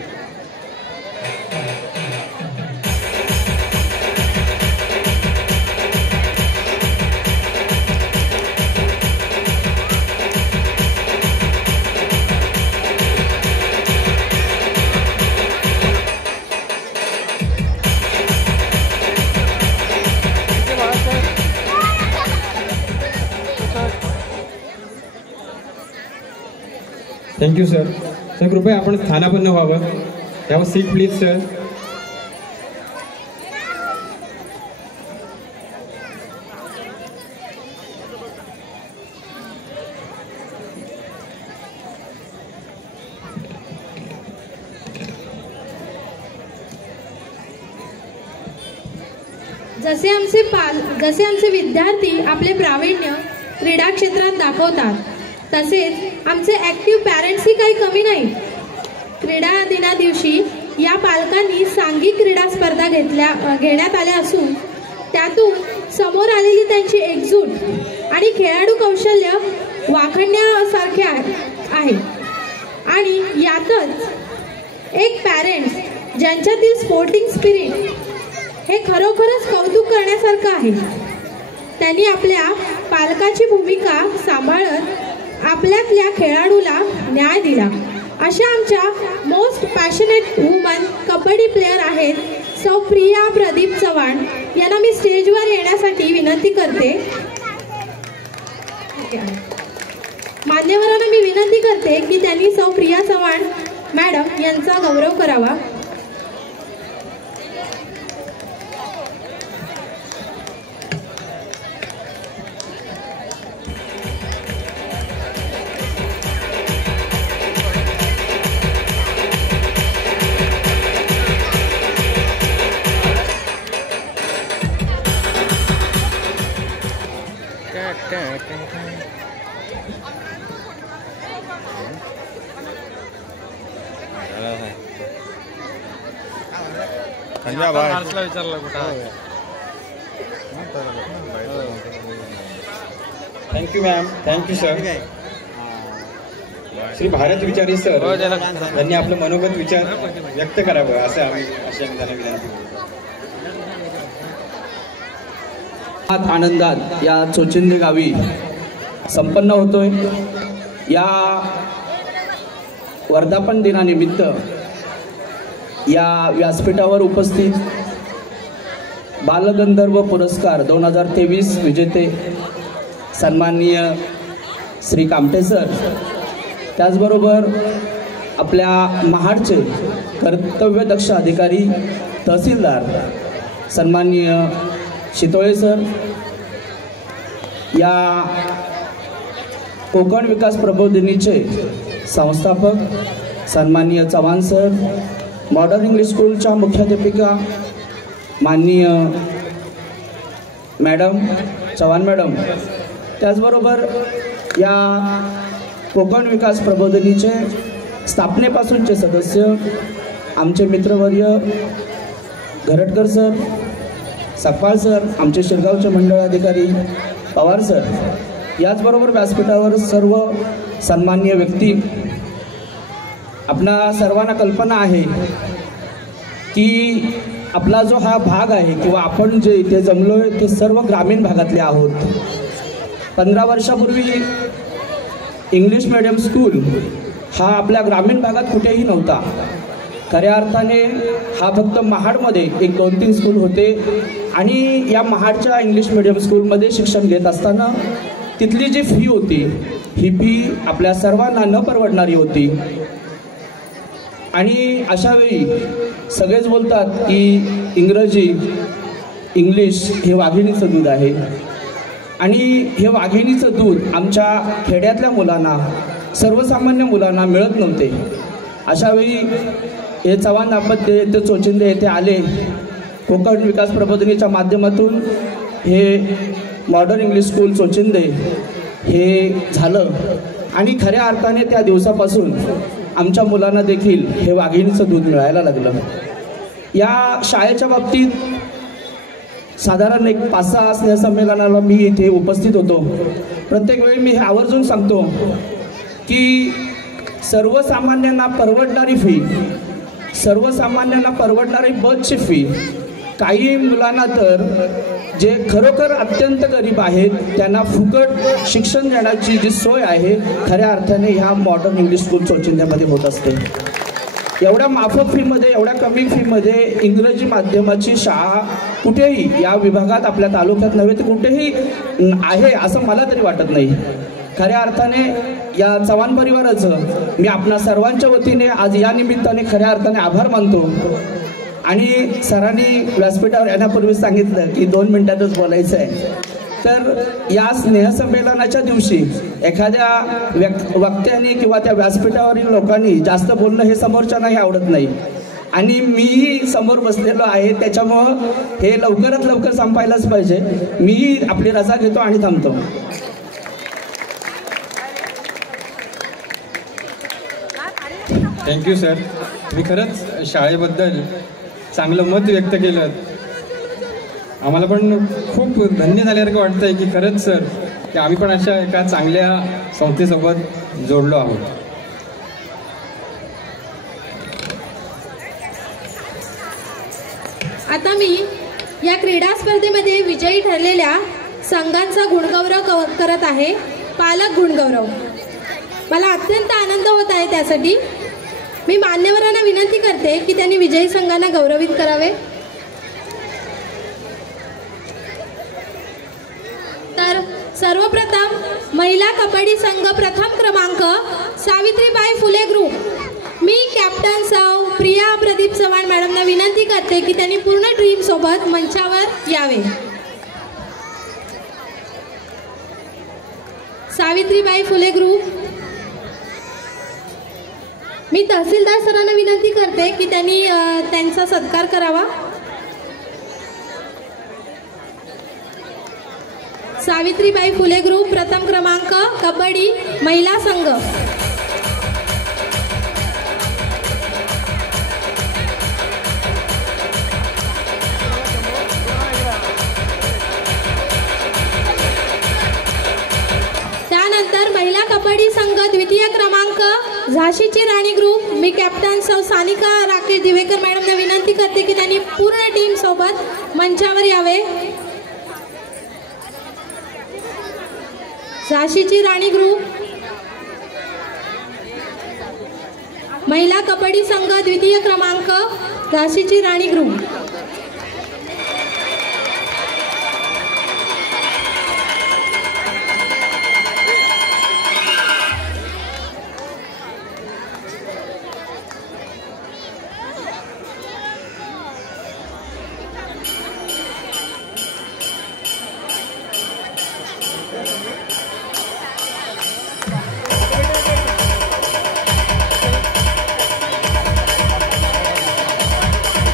Thank you sir. सर कृपया आपण स्थानापन्न व्हावं. Have a seat please sir. जसे आमचे विद्यार्थी आपले प्रावीण्य क्रीडा क्षेत्रात दाखवतात, तसेच आमचे ॲक्टिव्ह पॅरेंट्सही काही कमी नाहीत. क्रीडा दिना दिवशी या पालकांनी सांघिक क्रीडा स्पर्धा घेण्यात आल्या असून त्यातून समोर आलेली त्यांची एकजूट आणि खेळाडू कौशल्य वाखाणण्यासारखे आहे. आणि यातच एक पॅरेंट्स ज्यांच्यातील स्पोर्टिंग स्पिरिट हे खरोखरच कौतुक करण्यासारखं आहे. त्यांनी आपल्या पालकाची भूमिका सांभाळत आपल्यातल्या खेळाडूला न्याय दिला. अशा आमच्या most passionate woman kabaddi player आहेत सौ प्रिया प्रदीप चव्हाण यांना मी स्टेजवर येण्यासाठी विनंती करते. मान्यवरांना मी विनंती करते की त्यांनी सौ प्रिया चव्हाण मॅडम यांचा गौरव करावा. Thank you ma'am. Thank you sir. Shri Bharat Vichari sir यांनी आपलं मनोगत विचार व्यक्त करावं असं आम्ही त्यांना विनंती करतो. आनंदात या चोचिंदे गावी संपन्न होतोय. या वर्धापन दिनानिमित्त या व्यासपीठावर उपस्थित बालगंधर्व पुरस्कार 2023 विजेते सन्माननीय श्री कामटे सर, त्याचबरोबर आपल्या महाडचे कर्तव्यदक्ष अधिकारी तहसीलदार सन्माननीय शितोळे सर, या कोकण विकास प्रबोधिनीचे संस्थापक सन्माननीय चव्हाण सर, मॉडर्न इंग्लिश स्कूलच्या मुख्याध्यापिका माननीय मॅडम चव्हाण मॅडम, त्याचबरोबर या कोकण विकास प्रबोधिनीचे स्थापनेपासूनचे सदस्य आमचे मित्रवर्य घरटकर सर, सपकाळ सर, आमचे शिरगावचे मंडळ अधिकारी पवार सर, याचबरोबर व्यासपीठावर सर्व सन्माननीय व्यक्ती. आपणा सर्वांना कल्पना आहे की आपला जो हा भाग आहे किंवा आपण जे इथे जमलोय ते सर्व ग्रामीण भागातले आहोत. 15 वर्षापूर्वी इंग्लिश मीडियम स्कूल हा आपल्या ग्रामीण भागात कुठेही नव्हता. खऱ्या अर्थाने हा फक्त महाडमध्ये 1-2-3 स्कूल होते आणि या महाडच्या इंग्लिश मीडियम स्कूलमध्ये शिक्षण घेत असताना तिथली जी फी होती ही फी आपल्या सर्वांना न परवडणारी होती. आणि अशा वेळी सगळेच बोलतात की इंग्लिश हे वाघिणीचं दूध आहे आणि हे वाघिणीचं दूध आमच्या खेड्यातल्या मुलांना, सर्वसामान्य मुलांना मिळत नव्हते. अशावेळी हे चव्हाण दाम्पत्य ते चोचिंदे येथे आले. कोकण विकास प्रबोधिनीच्या माध्यमातून हे मॉडर्न इंग्लिश स्कूल चोचिंदे हे झालं आणि खऱ्या अर्थाने त्या दिवसापासून आमच्या मुलांना देखील हे वाघिणीचं दूध मिळायला लागलं. या शाळेच्या बाबतीत साधारण एक 5-6 स्नेहसंमेलनाला मी इथे उपस्थित होतो. प्रत्येक वेळी मी हे आवर्जून सांगतो की सर्वसामान्यांना परवडणारी फी, सर्वसामान्यांना परवडणारी बसची फी, काही मुलांना तर जे खरोखर अत्यंत गरीब आहेत त्यांना फुकट शिक्षण देण्याची जी सोय आहे खऱ्या अर्थाने ह्या मॉडर्न इंग्लिश स्कूल चोचिंद्यामध्ये होत असते. एवढ्या माफक फीमध्ये, एवढ्या कमी फीमध्ये इंग्रजी माध्यमाची शाळा कुठेही या विभागात आपल्या तालुक्यात नव्हे तर कुठेही आहे असं मला तरी वाटत नाही. खऱ्या अर्थाने या चव्हाण परिवाराचं मी आपणा सर्वांच्या वतीने आज या निमित्ताने खऱ्या अर्थाने आभार मानतो. आणि सरांनी व्यासपीठावर येण्यापूर्वी सांगितलं की 2 मिनिटातच बोलायचं आहे. तर या स्नेहसंमेलनाच्या दिवशी एखाद्या वक्त्याने किंवा त्या व्यासपीठावरील लोकांनी जास्त बोलणं हे समोरच्यांनाही आवडत नाही आणि मीही समोर बसलेलो आहे, त्याच्यामुळं हे लवकरात लवकर संपायलाच पाहिजे. मीही आपली रजा घेतो आणि थांबतो. Thank you sir. तुम्ही खरंच शाळेबद्दल चांगलं मत व्यक्त केलं. आम्हाला पण खूप धन्य झाल्यासारखं वाटतं आहे की खरंच सर की आम्ही पण अशा एका चांगल्या संस्थेसोबत जोडलो आहोत. आता मी या क्रीडा स्पर्धेमध्ये विजयी ठरलेल्या संघांचा गुणगौरव करत आहे. पालक गुणगौरव. मला अत्यंत आनंद होत आहे. त्यासाठी मी मान्यवरांना विनंती करते की त्यांनी विजयी संघांना गौरवित करावे. तर सर्वप्रथम महिला कबड्डी संघ प्रथम क्रमांक सावित्रीबाई फुले ग्रुप. मी कॅप्टन सौ प्रिया प्रदीप चव्हाण मॅडमना विनंती करते की त्यांनी पूर्ण टीम सोबत मंचावर यावे. सावित्रीबाई फुले ग्रुप. मी तहसीलदार सरांना विनंती करते की त्यांनी त्यांचा सत्कार करावा. सावित्रीबाई फुले ग्रुप प्रथम क्रमांक कबड्डी महिला संघ. त्यानंतर महिला कबड्डी संघ द्वितीय क्रमांक झाशीची राणी ग्रुप. मी कॅप्टन सौ सानिका राकेश दिवेकर मॅडमना विनंती करते की त्यांनी पूर्ण टीम सोबत मंचावर यावे. झाशीची राणी ग्रुप महिला कबड्डी संघ द्वितीय क्रमांक झाशीची राणी group.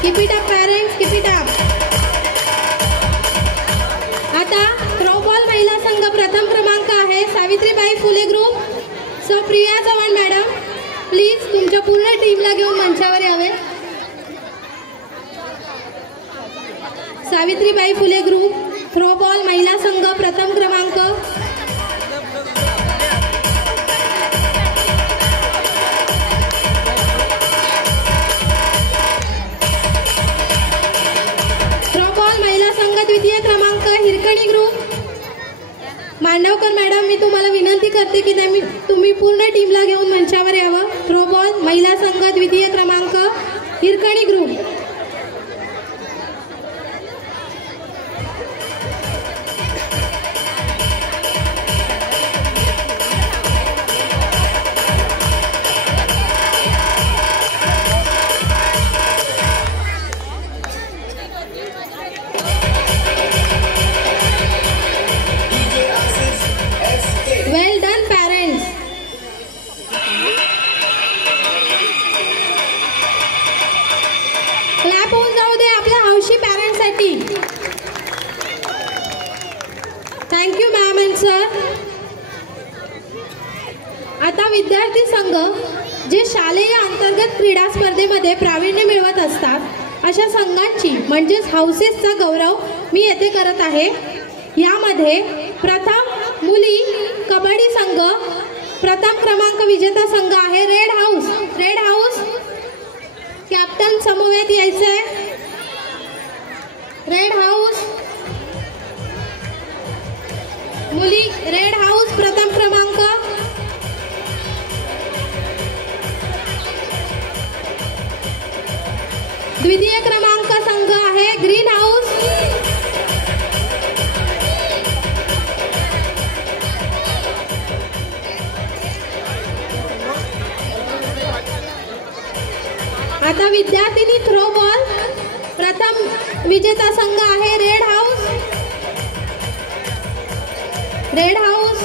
Keep it up parents, keep it up. आता थ्रोबॉल महिला संघ प्रथम क्रमांक आहे Savitribai Phule group. So Priya Chavan madam please तुमच्या पूर्ण टीमला घेऊन मंचावर यावे. सावित्रीबाई फुले ग्रुप थ्रोबॉल महिला संघ प्रथम क्रमांक. द्वितीय क्रमांक हिरकणी ग्रुप. मांडवकर मॅडम मी तुम्हाला विनंती करते की तुम्ही पूर्ण टीमला घेऊन मंचावर यावं. थ्रोबॉल महिला संघ द्वितीय क्रमांक Hirkani group. Well done parents. जे शालेय अंतर्गत क्रीडा स्पर्धेमध्ये प्रावीण्य मिळवत असतात अशा संघांची म्हणजेच हाऊसेसचा गौरव मी येथे करत आहे। यामध्ये प्रथम मुली कबड्डी संघ, प्रथम क्रमांक विजेता संघ आहे red house. Red house captain समवेत यायचंय। रेड हाऊस मुली रेड हाऊस प्रथम क्रमांक। द्वितीय क्रमांक संघ आहे ग्रीन हाऊस। आता विद्यार्थिनी थ्रो बॉल प्रथम विजेता संघ आहे रेड हाऊस। रेड हाऊस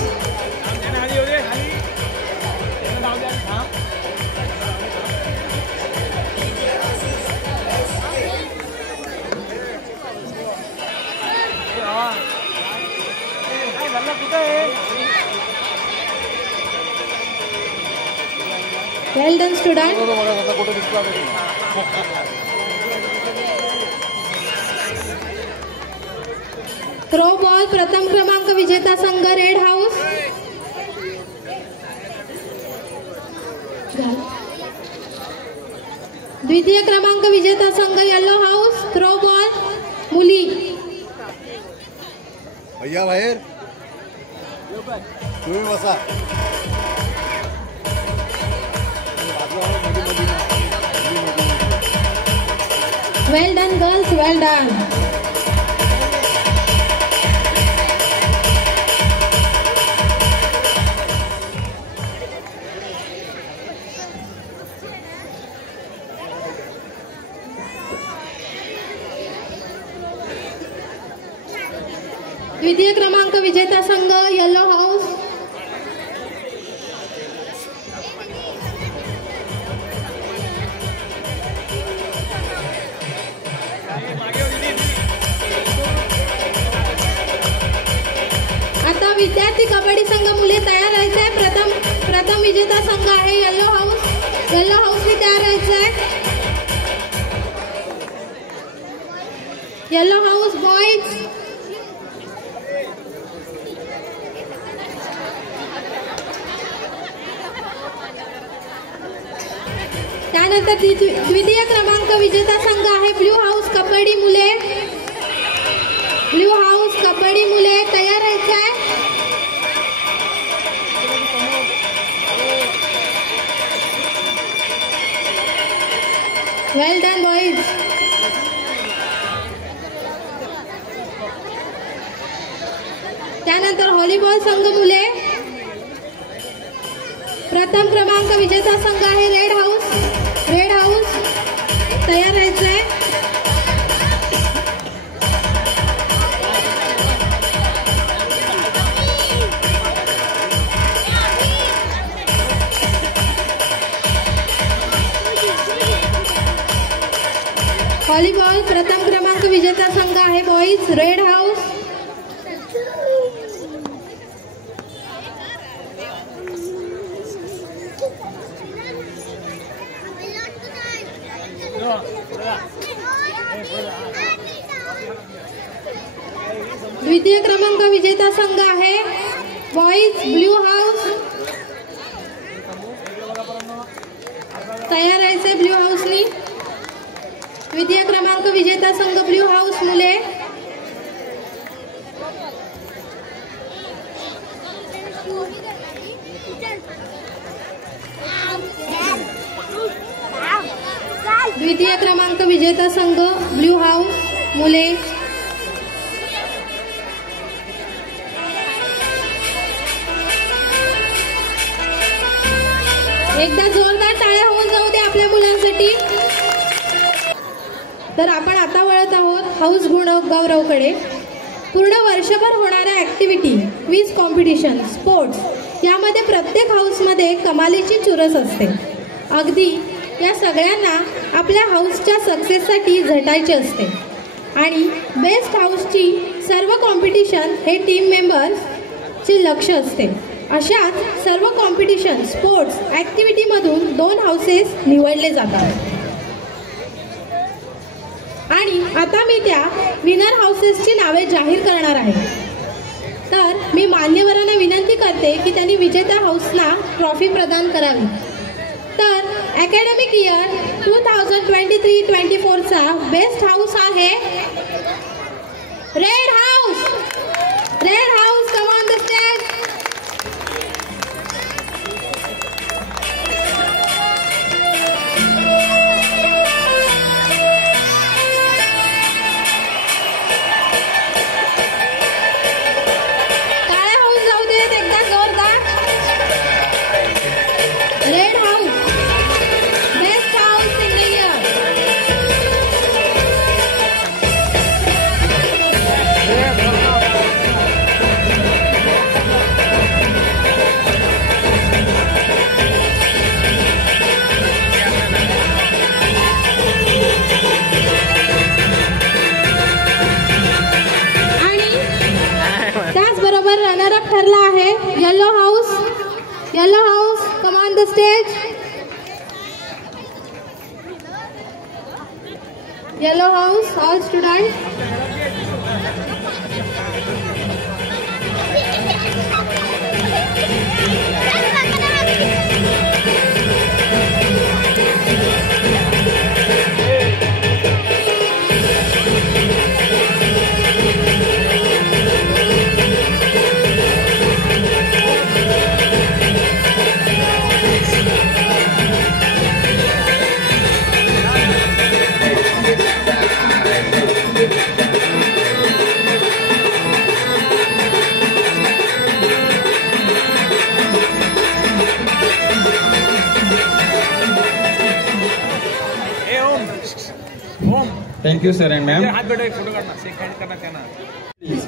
वेल डन स्टूडेंट। थ्रो बॉल प्रथम क्रमांक विजेता संघ रेड हाऊस। द्वितीय क्रमांक विजेता संघ येलो हाऊस। थ्रो बॉल मुली। भैया बाहेर तुम्ही बसा। वेल डन गर्ल्स, वेल डन। द्वितीय क्रमांक विजेता संघ येलो हाऊस। आता विद्यार्थी कबड्डी संघ मुले तयार राहायचंय। प्रथम विजेता संघ आहे येलो हाऊस। येलो हाऊसनी तयार राहायचंय। Yellow house boys. त्यानंतर द्वितीय क्रमांक विजेता संघ आहे ब्ल्यू हाऊस कबड्डी मुले। ब्ल्यू हाऊस कबड्डी मुले तयार राहायचंय। वेल डन बॉयज। त्यानंतर व्हॉलीबॉल संघ मुले प्रथम क्रमांक विजेता संघ आहे रेड हाऊस। रेड हाऊस तयार राहायचंय। व्हॉलीबॉल प्रथम क्रमांक विजेता संघ आहे बॉईज रेड हाऊस। द्वितीय क्रमांक विजेता संघ आहे बॉईज ब्ल्यू हाऊस। तयार राहायचंय ब्ल्यू हाऊसनी। द्वितीय क्रमांक विजेता संघ ब्ल्यू हाऊस मुले। द्वितीय क्रमांक विजेता संघ ब्ल्यू हाऊस मुले। एकदा जोरदार टाळ्या होऊन जाऊ दे आपल्या मुलांसाठी। तर आपण आता वळत आहोत हाऊस गौरवकडे। पूर्ण वर्षभर होणाऱ्या ऍक्टिव्हिटी, क्विज कॉम्पिटिशन, स्पोर्ट्स यामध्ये प्रत्येक हाऊसमध्ये कमालीची चुरस असते। अगदी या सगळ्यांना आपल्या हाऊसच्या सक्सेससाठी झटायचे असते आणि बेस्ट हाऊसची सर्व कॉम्पिटिशन हे टीम मेंबर्सचे लक्ष असते। अशाच सर्व कॉम्पिटिशन स्पोर्ट्स ॲक्टिव्हिटीमधून 2 हाऊसेस निवडले जातात आणि आता मी त्या विनर हाऊसेसची नावे जाहीर करणार आहे. तर मी मान्यवरांना विनंती करते की त्यांनी विजेत्या हाऊसला ट्रॉफी प्रदान करावी. तर अकॅडमिक इयर 2023-24 चा बेस्ट हाऊस आहे red house. Red house, come on the stage. Kale house जाऊ देत एकदा जोरदार. Red house best house in the year. त्याचबरोबर रनर अप ठरला आहे yellow house. Yellow house, come on the stage. Yellow house, all student. Thank you, sir and ma'am. Please.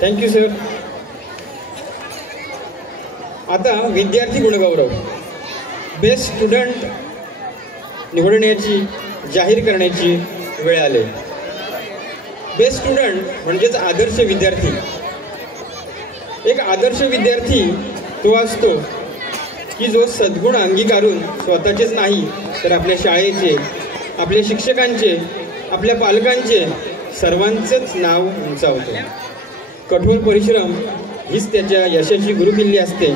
Thank you, sir. आता विद्यार्थी गुणगौरव best student निवडण्याची जाहीर करण्याची वेळ आली. बेस्ट स्टुडंट म्हणजेच आदर्श विद्यार्थी. एक आदर्श विद्यार्थी तो असतो की जो सद्गुण अंगीकारून स्वतःचेच नाही तर आपल्या शाळेचे, आपल्या शिक्षकांचे, आपल्या पालकांचे, सर्वांचेच नाव उंचावतो. कठोर परिश्रम हीच त्याच्या यशाची गुरुकिल्ली असते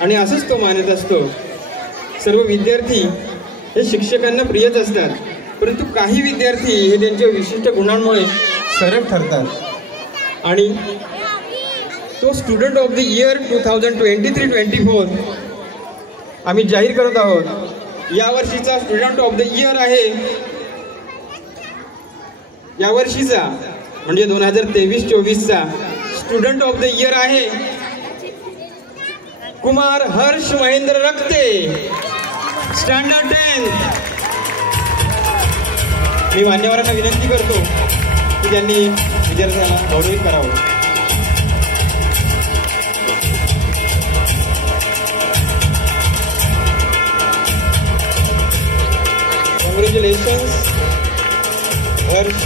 आणि असंच तो मानत असतो. सर्व विद्यार्थी हे शिक्षकांना प्रियच असतात, परंतु काही विद्यार्थी हे त्यांच्या विशिष्ट गुणांमुळे सरळ ठरतात आणि तो स्टुडंट ऑफ द इयर 2023-24 आम्ही जाहीर करत आहोत. यावर्षीचा स्टुडंट ऑफ द इयर आहे, यावर्षीचा म्हणजे 2023-24चा स्टुडंट ऑफ द इयर आहे कुमार हर्ष महेंद्र रक्ते, स्टँडर्ड 10th. मी मान्यवरांना विनंती करतो की त्यांनी विद्यार्थ्यांना गौरवित करावं. Congratulations Harsh.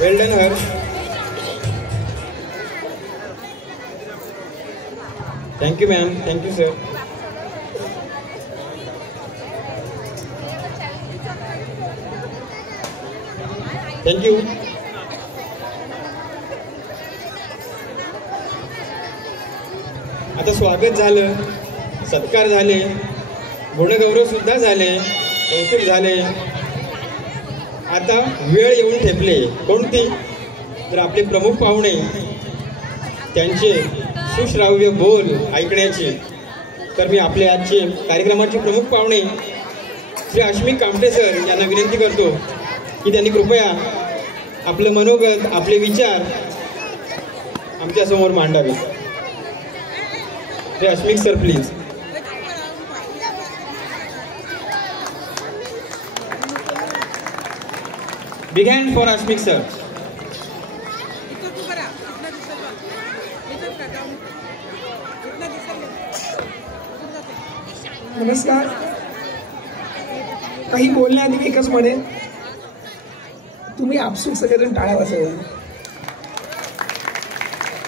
Well done Harsh. Thank you, ma'am. Thank you, sir. Thank you. आता स्वागत झालं, सत्कार झाले, गुणगौरव सुद्धा झाले, कौतुक झाले. आता वेळ येऊन ठेपले. कोणती? तर आपले प्रमुख पाहुणे, त्यांचे सुश्राव्य बोल ऐकण्याची. तर मी आपले आजचे कार्यक्रमाचे प्रमुख पाहुणे श्री अश्मिक कामटे सर यांना विनंती करतो की त्यांनी कृपया आपलं मनोगत, आपले विचार आमच्यासमोर मांडावे. Shri Ashmik sir please. Big hand for Ashmik sir. नमस्कार. काही बोलण्याआधी एकच म्हणेन, तुम्ही आपसूक सगळेजण टाळ्या वाजवा.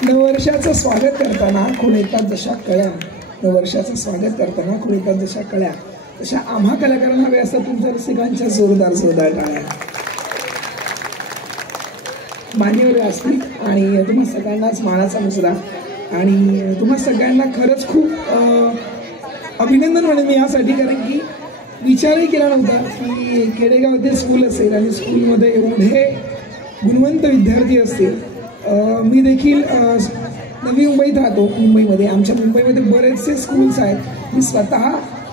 नववर्षाचं स्वागत करताना कोण येतात जशा कळ्या, नववर्षाचं स्वागत करताना कोण येतात जशा कळ्या, तशा आम्हा कलाकारांना हव्या असतात तुमच्या रसिकांच्या जोरदार जोरदार टाळ्या. मान्यवर असतील आणि तुम्हा सगळ्यांनाच मानाचा मुजरा. आणि तुम्हा सगळ्यांना खरंच खूप अभिनंदन म्हणेन मी यासाठी, कारण की विचारही केला नव्हता की खेडेगावातील स्कूल असेल आणि स्कूलमध्ये एवढे गुणवंत विद्यार्थी असतील. मी देखील नवी मुंबईत राहतो. मुंबईमध्ये आमच्या मुंबईमध्ये बरेचसे स्कूल्स आहेत. मी स्वतः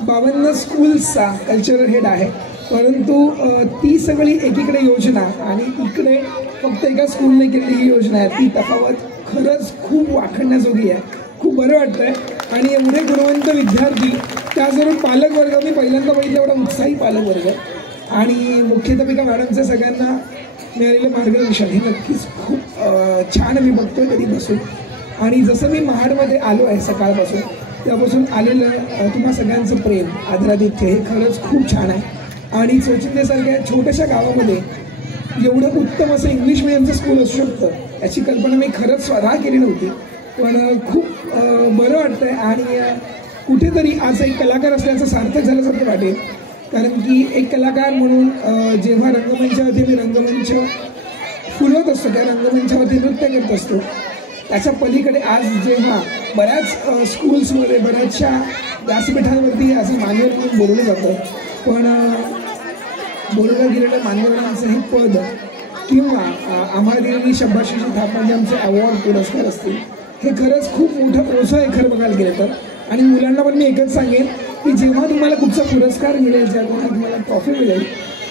52 स्कूल्सचा कल्चरल हेड आहे. परंतु ती सगळी एकीकडे योजना आणि इकडे फक्त एका स्कूलने केलेली ही योजना आहे, ती तफावत खरंच खूप वाखण्याजोगी आहे. खूप बरं वाटतं आहे. आणि एवढे गुणवंत विद्यार्थी, त्याचबरोबर पालकवर्ग, मी पहिल्यांदा बघितलं एवढा उत्साही पालकवर्ग. आणि मुख्याध्यापिका मॅडमचं सगळ्यांना मिळालेलं मार्गदर्शन हे नक्कीच खूप छान मी बघतोय कधी बसून. आणि जसं मी महाडमध्ये आलो आहे सकाळपासून, त्यापासून आलेलं तुम्हा सगळ्यांचं प्रेम, आदरातिथ्य हे खरंच खूप छान आहे. आणि चोचिंदेसारख्या छोट्याशा गावामध्ये एवढं उत्तम असं इंग्लिश मिडियमचं स्कूल असू शकतं याची कल्पना मी खरंच स्वतः केली नव्हती. पण खूप बरं वाटतं आहे. आणि कुठेतरी आज एक कलाकार असल्याचं सार्थक झाल्यासारखं वाटेल, कारण की एक कलाकार म्हणून जेव्हा रंगमंचावरती मी रंगमंच फुलवत असतो, त्या रंगमंचावरती नृत्य करत असतो, त्याच्या पलीकडे आज जेव्हा बऱ्याच स्कूल्समध्ये बऱ्याचशा व्यासपीठांवरती असं मान्यवर म्हणून बोलवलं जातं, पण बोलवलं गेलेलं मान्यवरांचं हे पद किंवा आम्हाला दिलेली शब्बाशीची थाप म्हणजे आमचे अवॉर्ड पुरस्कार असतील, हे खरंच खूप मोठं प्रोत्साहन आहे खरं बघायला गेलं तर. आणि मुलांना पण मी एकच सांगेन की जेव्हा तुम्हाला कुठचा पुरस्कार मिळेल, ज्या कोणाला तुम्हाला ट्रॉफी मिळेल,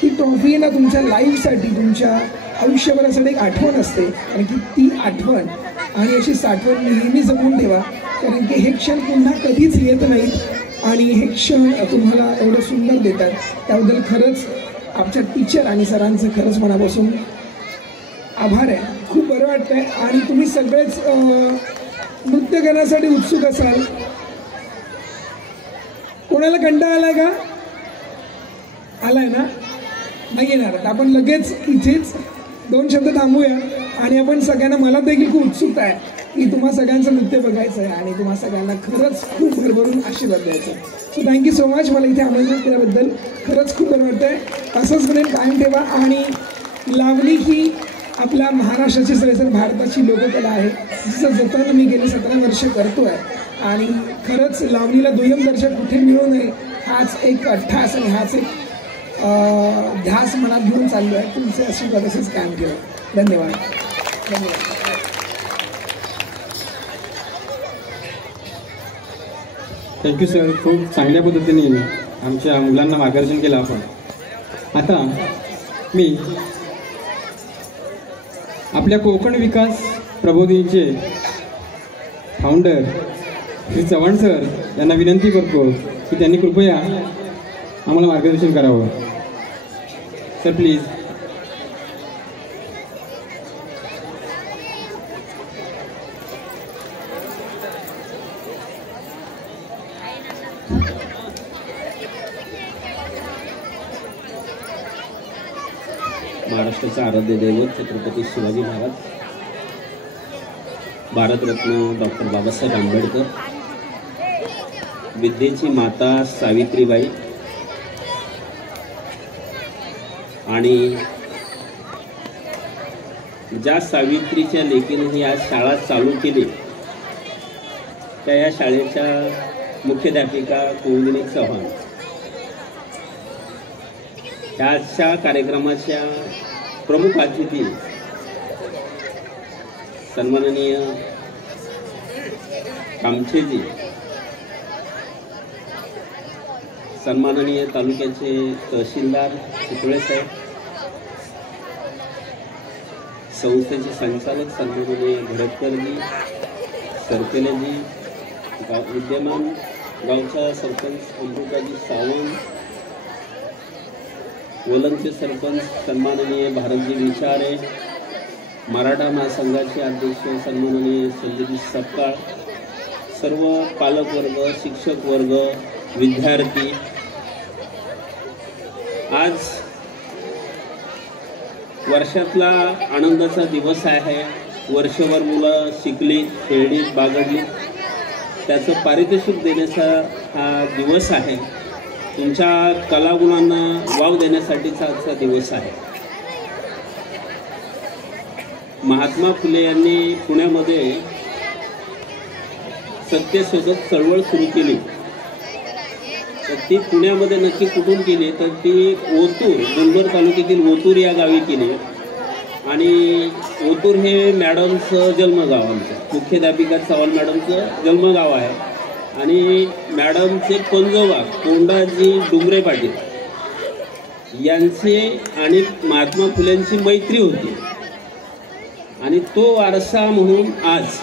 ती ट्रॉफी ना तुमच्या लाईफसाठी, तुमच्या आयुष्यभरासाठी एक आठवण असते. आणि की ती आठवण आणि अशी साठवण नेहमी जपून ठेवा, कारण की हे क्षण पुन्हा कधीच येत नाहीत. आणि हे क्षण तुम्हाला एवढं सुंदर देतात, त्याबद्दल खरंच आमच्या टीचर आणि सरांचं खरंच मनापासून आभार आहे. खूप बरं वाटतं आहे. आणि तुम्ही सगळेच नृत्य करण्यासाठी उत्सुक असाल. कोणाला कंटाळा आलाय का? आलाय ना? नाही येणार. आपण लगेच इथेच 2 शब्द थांबूया आणि आपण सगळ्यांना, मला देखील खूप उत्सुकता आहे की तुम्हा सगळ्यांचं नृत्य बघायचं आहे आणि तुम्हा सगळ्यांना खरंच खूप भरभरून आशीर्वाद द्यायचा आहे. So thank you so much. मला इथे आमंत्रित केल्याबद्दल खरंच खूप बरं वाटतं आहे. असंच म्हणेन कायम ठेवा. आणि लावणी ही आपल्या महाराष्ट्राची सगळी भारताची लोककला आहे, जिचं जतन मी गेली 17 वर्ष करतो आहे. आणि खरंच लावणीला दुय्यम दर्जा कुठे मिळू नये हाच एक अट्ठास आणि हाच एक ध्यास मनात घेऊन चाललो आहे. तुमचे आशीर्वाद असेच कायम केलं. धन्यवाद. धन्यवाद. Thank you sir. खूप चांगल्या पद्धतीने आमच्या मुलांना मार्गदर्शन केलं आपण. आता मी आपल्या कोकण विकास प्रबोधिनीचे फाउंडर श्री चव्हाण सर यांना विनंती करतो की त्यांनी कृपया आम्हाला मार्गदर्शन करावं. Sir please. महाराष्ट्राचा आराध्य दैवत छत्रपती शिवाजी महाराज, भारतरत्न डॉक्टर बाबासाहेब आंबेडकर, विद्येची माता सावित्रीबाई आणि ज्या सावित्रीच्या लेकीने ही आज शाळा चालू केली त्या या शाळेच्या मुख्याध्यापिका कुमुदिनी चव्हाण, ह्याच्या कार्यक्रमाच्या प्रमुख अतिथी सन्माननीय कामठेजी, सन्माननीय तालुक्याचे तहसीलदार चितळे साहेब, संस्थेचे संचालक सन्माननीय भरतकरजी, सरकेलेजी, विद्यमान गावचा सरपंच अमृताजी सावंत, वलंगचे सरपंच सन्माननीय भारतजी विचारे, मराठा महासंघाचे अध्यक्ष सन्माननीय संजयजी सपकाळ, सर्व पालकवर्ग, शिक्षक वर्ग, विद्यार्थी, आज वर्षातला आनंदाचा दिवस आहे. वर्षभर मुलं शिकली, खेळली, बागडली, त्याचं पारितोषिक देण्याचा हा दिवस आहे. तुमच्या कलागुणांना वाव देण्यासाठीचा आजचा दिवस आहे. महात्मा फुले यांनी पुण्यामध्ये सत्यशोधक चळवळ सुरू केली. तर ती पुण्यामध्ये नक्की कुठून केली तर ती ओतूर, जुन्नर तालुक्यातील ओतूर या गावी केली. आणि ओतूर हे मॅडमचं जन्मगाव, आमचं मुख्याध्यापिका चव्हाण मॅडमचं जन्मगाव आहे. आणि मॅडमचे पंजोबा कोंडाजी डुंगरे पाटील यांचे आणि महात्मा फुलेंची मैत्री होती. आणि तो वारसा म्हणून आज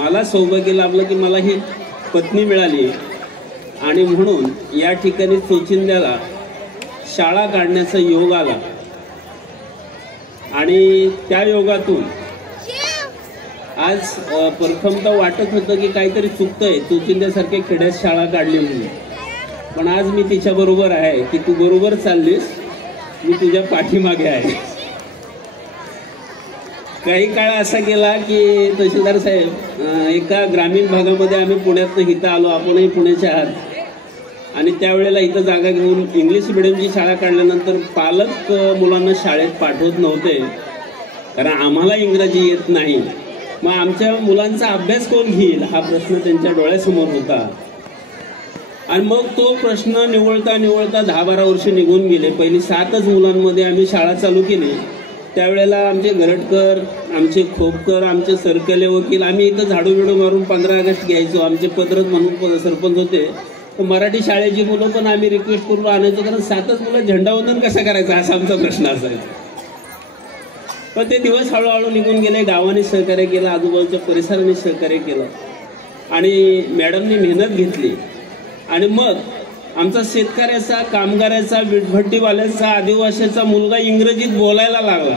मला सौभाग्य लाभलं की मला ही पत्नी मिळाली. आणि म्हणून या ठिकाणी चोचिंद्याला शाळा काढण्याचा योग आला. आणि त्या योगातून आज प्रथमतः वाटत होतं की काहीतरी चुकतंय, चोचिंद्यासारख्या खेड्यात शाळा काढली म्हणून. पण आज मी तिच्याबरोबर आहे की तू बरोबर चाललीस, मी तुझ्या पाठीमागे आहे. काही काळ असा गेला की तहसीलदार साहेब, एका ग्रामीण भागामध्ये आम्ही पुण्यातनं इथं आलो, आपणही पुण्याचे आहात. आणि त्यावेळेला इथं जागा घेऊन इंग्लिश मिडियमची शाळा काढल्यानंतर पालक मुलांना शाळेत पाठवत नव्हते, कारण आम्हाला इंग्रजी येत नाही. मग आमच्या मुलांचा अभ्यास कोण घेईल हा प्रश्न त्यांच्या डोळ्यासमोर होता. आणि मग तो प्रश्न निवळता निवळता 10-12 वर्ष निघून गेले. पहिली 7च मुलांमध्ये आम्ही शाळा चालू केली. त्यावेळेला आमचे गरटकर, आमचे खोपकर, आमचे सरकले वकील, आम्ही इथं झाडू बिडू मारून 15 ऑगस्ट घ्यायचो. आमचे पत्रक म्हणून सरपंच होते. तर मराठी शाळेची मुलं पण आम्ही रिक्वेस्ट करून आणायचो, कारण 7च मुलं झेंडावंदन कसं करायचं असा आमचा प्रश्न असायचा. पण ते दिवस हळूहळू निघून गेले. गावाने सहकार्य केलं, आजूबाजूच्या परिसराने सहकार्य केलं आणि मॅडमनी मेहनत घेतली. आणि मग आमचा शेतकऱ्याचा, कामगाराचा, वीटभट्टीवाल्याचा, आदिवासीचा मुलगा इंग्रजीत बोलायला लागला.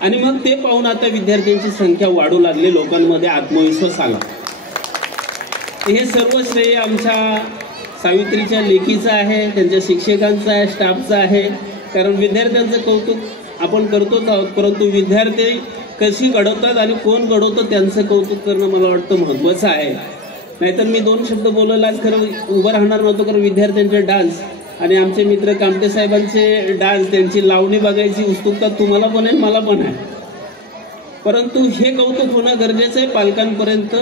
आणि मग ते पाहून आता विद्यार्थ्यांची संख्या वाढू लागली, लोकांमध्ये आत्मविश्वास आला. हे सर्व श्रेय आमच्या सावित्रीच्या लेखीचं आहे, त्यांच्या शिक्षकांचं आहे, स्टाफचं आहे. कारण विद्यार्थ्यांचं कौतुक आपण करतोच आहोत, परंतु विद्यार्थी कशी घडवतात आणि कोण घडवतं त्यांचं कौतुक करणं मला वाटतं महत्त्वाचं आहे. नाहीतर मी 2 शब्द बोलायला आज खरं उभं राहणार नव्हतो, कारण विद्यार्थ्यांचे डान्स आणि आमचे मित्र कामटे साहेबांचे डान्स, त्यांची लावणी बघायची उत्सुकता तुम्हाला पण आहे, मला पण आहे. परंतु हे कौतुक होणं गरजेचं आहे. पालकांपर्यंत,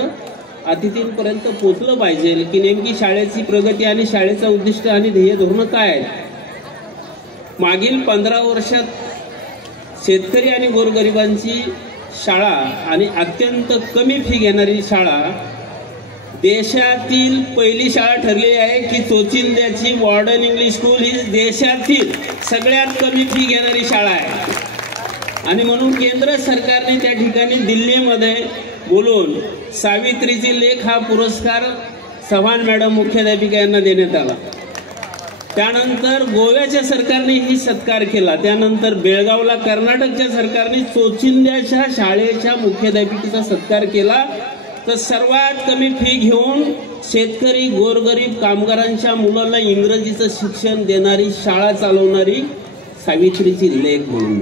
अतिथींपर्यंत पोचलं पाहिजे की नेमकी शाळेची प्रगती आणि शाळेचं उद्दिष्ट आणि ध्येय धोरणं काय आहे. मागील 15 वर्षात शेतकरी आणि गोरगरिबांची शाळा आणि अत्यंत कमी फी घेणारी शाळा देशातील पहिली शाळा ठरली आहे की चोचिंद्याची मॉडर्न इंग्लिश स्कूल ही देशातील सगळ्यात कमी फी घेणारी शाळा आहे. आणि म्हणून केंद्र सरकारने त्या ठिकाणी दिल्लीमध्ये बोलून सावित्रीची लेख हा पुरस्कार चव्हाण मॅडम मुख्याध्यापिका यांना देण्यात आला. त्यानंतर गोव्याच्या सरकारने ही सत्कार केला. त्यानंतर बेळगावला कर्नाटकच्या सरकारने चोचिंद्याच्या शाळेच्या मुख्याध्यापिकेचा सत्कार केला. तर सर्वात कमी फी घेऊन शेतकरी, गोरगरीब, कामगारांच्या मुलांना इंग्रजीचं शिक्षण देणारी शाळा चालवणारी सावित्रीची लेख म्हणून.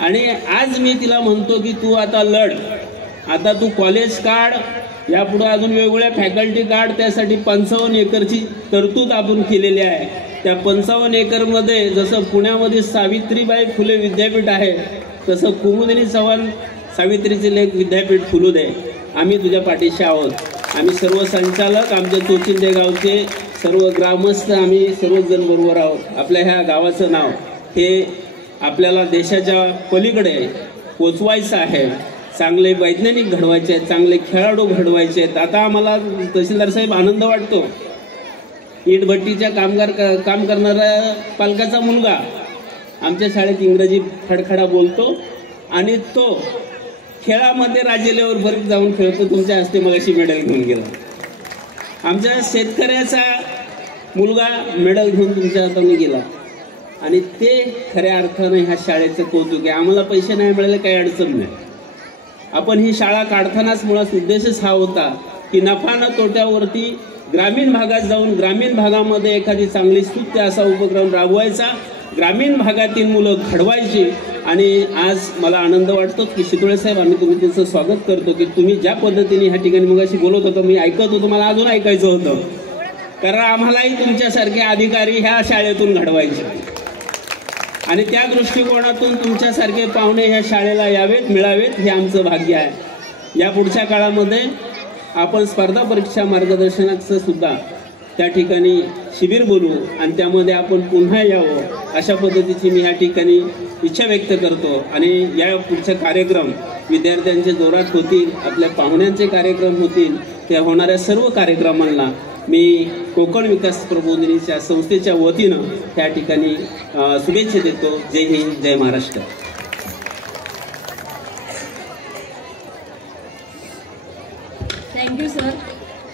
आणि आज मी तिला म्हणतो की तू आता लढ, आता तू कॉलेज काढ, यापुढे अजून वेगवेगळ्या फॅकल्टी काढ. त्यासाठी 55 एकरची तरतूद आपण केलेली आहे. त्या 55 एकरमध्ये जसं पुण्यामध्ये सावित्रीबाई फुले विद्यापीठ आहे, तसं कुमुदिनी चव्हाण सावित्रीचे लेख विद्यापीठ फुलू दे. आम्ही तुझ्या पाठीशी आहोत. आम्ही सर्व संचालक, आमच्या चोचिंदे गावचे सर्व ग्रामस्थ, आम्ही सर्वजण बरोबर आहोत. आपल्या ह्या गावाचं नाव हे आपल्याला देशाच्या पलीकडे पोचवायचं आहे. चांगले वैज्ञानिक घडवायचे आहेत, चांगले खेळाडू घडवायचे आहेत. आता आम्हाला तहसीलदार साहेब आनंद वाटतो, इटभट्टीच्या काम करणारा पालकाचा मुलगा आमच्या शाळेत इंग्रजी खडखडा बोलतो आणि तो खेळामध्ये राज्य लेवलपर्यंत जाऊन खेळतो. तुमच्या हस्ते मगाशी मेडल घेऊन गेला. आमच्या शेतकऱ्याचा मुलगा मेडल घेऊन तुमच्या हाताने गेला आणि ते खऱ्या अर्थानं ह्या शाळेचं कौतुक आहे. आम्हाला पैसे नाही मिळाले काही अडचण नाही. आपण ही शाळा काढतानाच मुळात उद्देशच हा होता की नफा न तोट्यावरती ग्रामीण भागात जाऊन ग्रामीण भागामध्ये एखादी चांगली स्तुत्य असा उपक्रम राबवायचा, ग्रामीण भागातील मुलं घडवायची. आणि आज मला आनंद वाटतो की शितोळे साहेब, आम्ही तुम्ही त्यांचं स्वागत करतो की तुम्ही ज्या पद्धतीने ह्या ठिकाणी मगाशी बोलत होतो, मी ऐकत होतो, मला अजून ऐकायचं होतं, कारण आम्हालाही तुमच्यासारखे अधिकारी ह्या शाळेतून घडवायचे आणि त्या दृष्टिकोनातून तुमच्यासारखे पाहुणे ह्या शाळेला यावेत, मिळावेत, हे आमचं भाग्य आहे. या पुढच्या काळामध्ये आपण स्पर्धा परीक्षा मार्गदर्शनाचं सुद्धा त्या ठिकाणी शिबिर बोलू आणि त्यामध्ये आपण पुन्हा यावं अशा पद्धतीची मी या ठिकाणी इच्छा व्यक्त करतो. आणि या पुढचे कार्यक्रम विद्यार्थ्यांचे जोरात होतील, आपल्या पाहुण्यांचे कार्यक्रम होतील. त्या होणाऱ्या सर्व कार्यक्रमांना मी कोकण विकास प्रबोधिनीच्या संस्थेच्या वतीनं त्या ठिकाणी शुभेच्छा देतो. जय हिंद, जय महाराष्ट्र. Thank you sir.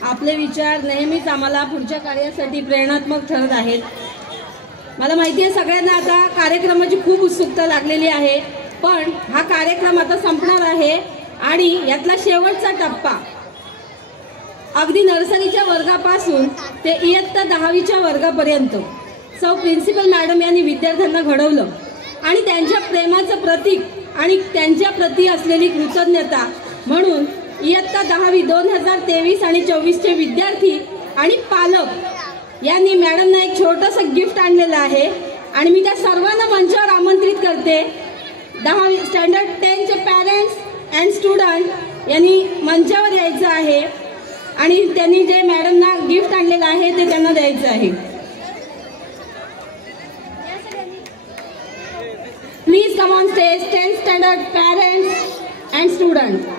आपले विचार नेहमीच आम्हाला पुढच्या कार्यासाठी प्रेरणात्मक ठरत आहेत. मला माहिती आहे सगळ्यांना आता कार्यक्रमाची खूप उत्सुकता लागलेली आहे, पण हा कार्यक्रम आता संपणार आहे आणि यातला शेवटचा टप्पा अगदी नर्सरीच्या वर्गापासून ते इयत्ता 10वीच्या वर्गापर्यंत सौ प्रिन्सिपल मॅडम यांनी विद्यार्थ्यांना घडवलं आणि त्यांच्या प्रेमाचं प्रतीक आणि त्यांच्या प्रती असलेली कृतज्ञता म्हणून इयत्ता 10वी 2023 आणि 24चे विद्यार्थी आणि पालक यांनी मॅडमना एक छोटंसं गिफ्ट आणलेलं आहे आणि मी त्या सर्वांना मंचावर आमंत्रित करते. 10वी स्टँडर्ड 10चे पॅरेंट्स अँड स्टुडंट यांनी मंचावर यायचं आहे आणि त्यांनी जे मॅडमना गिफ्ट आणलेलं आहे ते त्यांना द्यायचं आहे. Please come on stage 10th standard parents and student.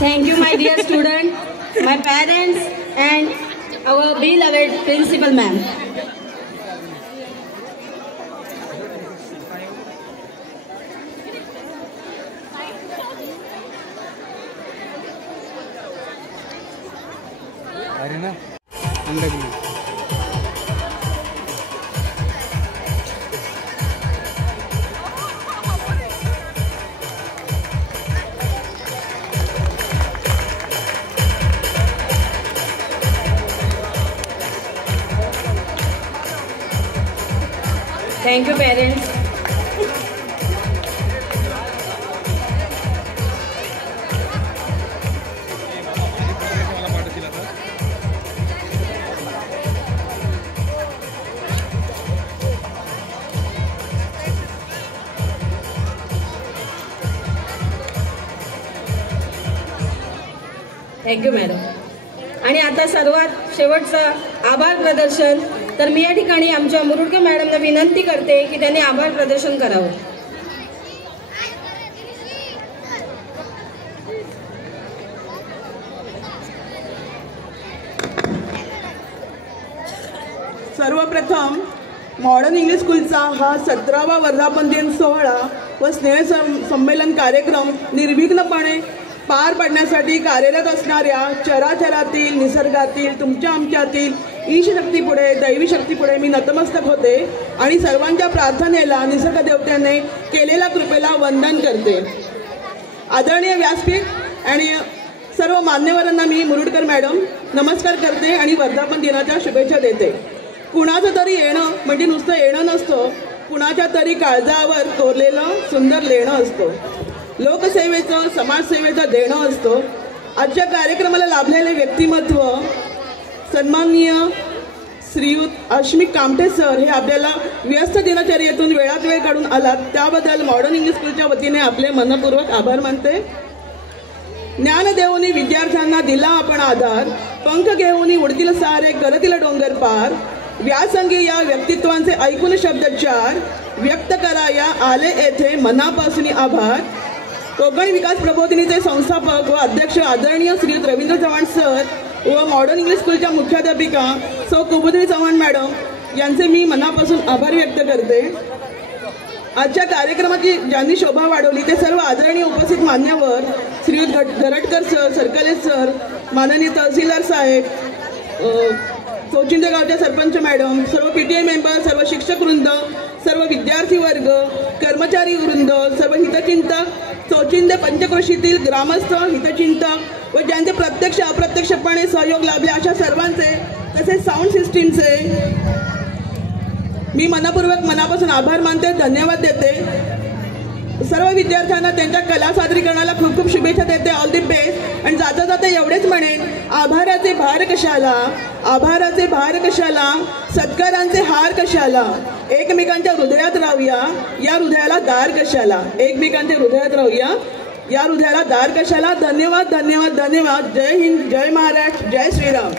Thank you, my dear student, my parents, and our beloved principal ma'am. Thank you, parents. Thank you madam. आणि आता सर्वात शेवटचं आभार प्रदर्शन. तर मी या ठिकाणी आमच्या मुरुडकर मॅडमना विनंती करते की त्यांनी आभार प्रदर्शन करावं. सर्वप्रथम मॉडर्न इंग्लिश स्कूलचा हा 17वा वर्धापन दिन सोहळा व स्नेह संमेलन कार्यक्रम निर्विघ्नपणे पार पाडण्यासाठी कार्यरत असणाऱ्या चराचरातील, निसर्गातील, तुमच्या आमच्यातील ईशशक्तीपुढे, दैवी शक्तीपुढे मी नतमस्तक होते आणि सर्वांच्या प्रार्थनेला निसर्ग देवतेने केलेल्या कृपेला वंदन करते. आदरणीय व्यासपीठ आणि सर्व मान्यवरांना मी मुरुडकर मॅडम नमस्कार करते आणि वर्धापन दिनाच्या शुभेच्छा देते. कुणाचं तरी येणं म्हणजे नुसतं येणं नसतं, कुणाच्या तरी काळजावर कोरलेलं सुंदर लेणं असतं. लोकसेवेचं समाजसेवेचं देणं असतं. आजच्या कार्यक्रमाला लाभलेले व्यक्तिमत्व सन्माननीय श्रीयुत अश्मिक कामठे सर हे आपल्याला व्यस्त दिनचर्येतून वेळात वेळ काढून आलात, त्याबद्दल मॉडर्न इंग्लिश स्कूलच्या वतीने आपले मनपूर्वक आभार मानते. ज्ञानदेवनी विद्यार्थ्यांना दिला आपण आधार, पंख घेऊन उडतील सारे करतील डोंगर पार, व्यासंगी या व्यक्तित्वांचे ऐकून शब्दचार, व्यक्त कराया आले येथे मनापासून आभार. कोकण विकास प्रबोधिनीचे संस्थापक व अध्यक्ष आदरणीय श्रीयुत रवींद्र चव्हाण सर व मॉडर्न इंग्लिश स्कूलच्या मुख्याध्यापिका सौ कुमुद्री चव्हाण मॅडम यांचे मी मनापासून आभार व्यक्त करते. आजच्या कार्यक्रमाची ज्यांनी शोभा वाढवली ते सर्व आदरणीय उपस्थित मान्यवर श्रीयुत गरटकर सर, सरकले सर, माननीय तहसीलदार साहेब, चौचिंदे गावच्या सरपंच मॅडम, सर्व PTA मेंबर, सर्व शिक्षक वृंद, सर्व विद्यार्थी वर्ग, कर्मचारी वृंद, सर्व हितचिंतक, चौचिंदे पंचक्रोशीतील ग्रामस्थ हितचिंतक व ज्यांचे प्रत्यक्ष अप्रत्यक्षपणे सहयोग लाभले अशा सर्वांचे तसेच साऊंड सिस्टीमचे मी मनापासून आभार मानते, धन्यवाद देते. सर्व विद्यार्थ्यांना त्यांच्या कला सादरीकरणाला खूप खूप शुभेच्छा देते. All the best. आणि जाता जाता एवढेच म्हणेन, आभाराचे भार कशाला, आभाराचे भार कशाला, सत्कारांचे हार कशाला, एकमेकांच्या हृदयात राहूया, या हृदयाला दार कशाला, एकमेकांच्या हृदयात राहूया, या हृदयाला दार कशाला. धन्यवाद धन्यवाद धन्यवाद. जय हिंद, जय महाराष्ट्र, जय श्रीराम.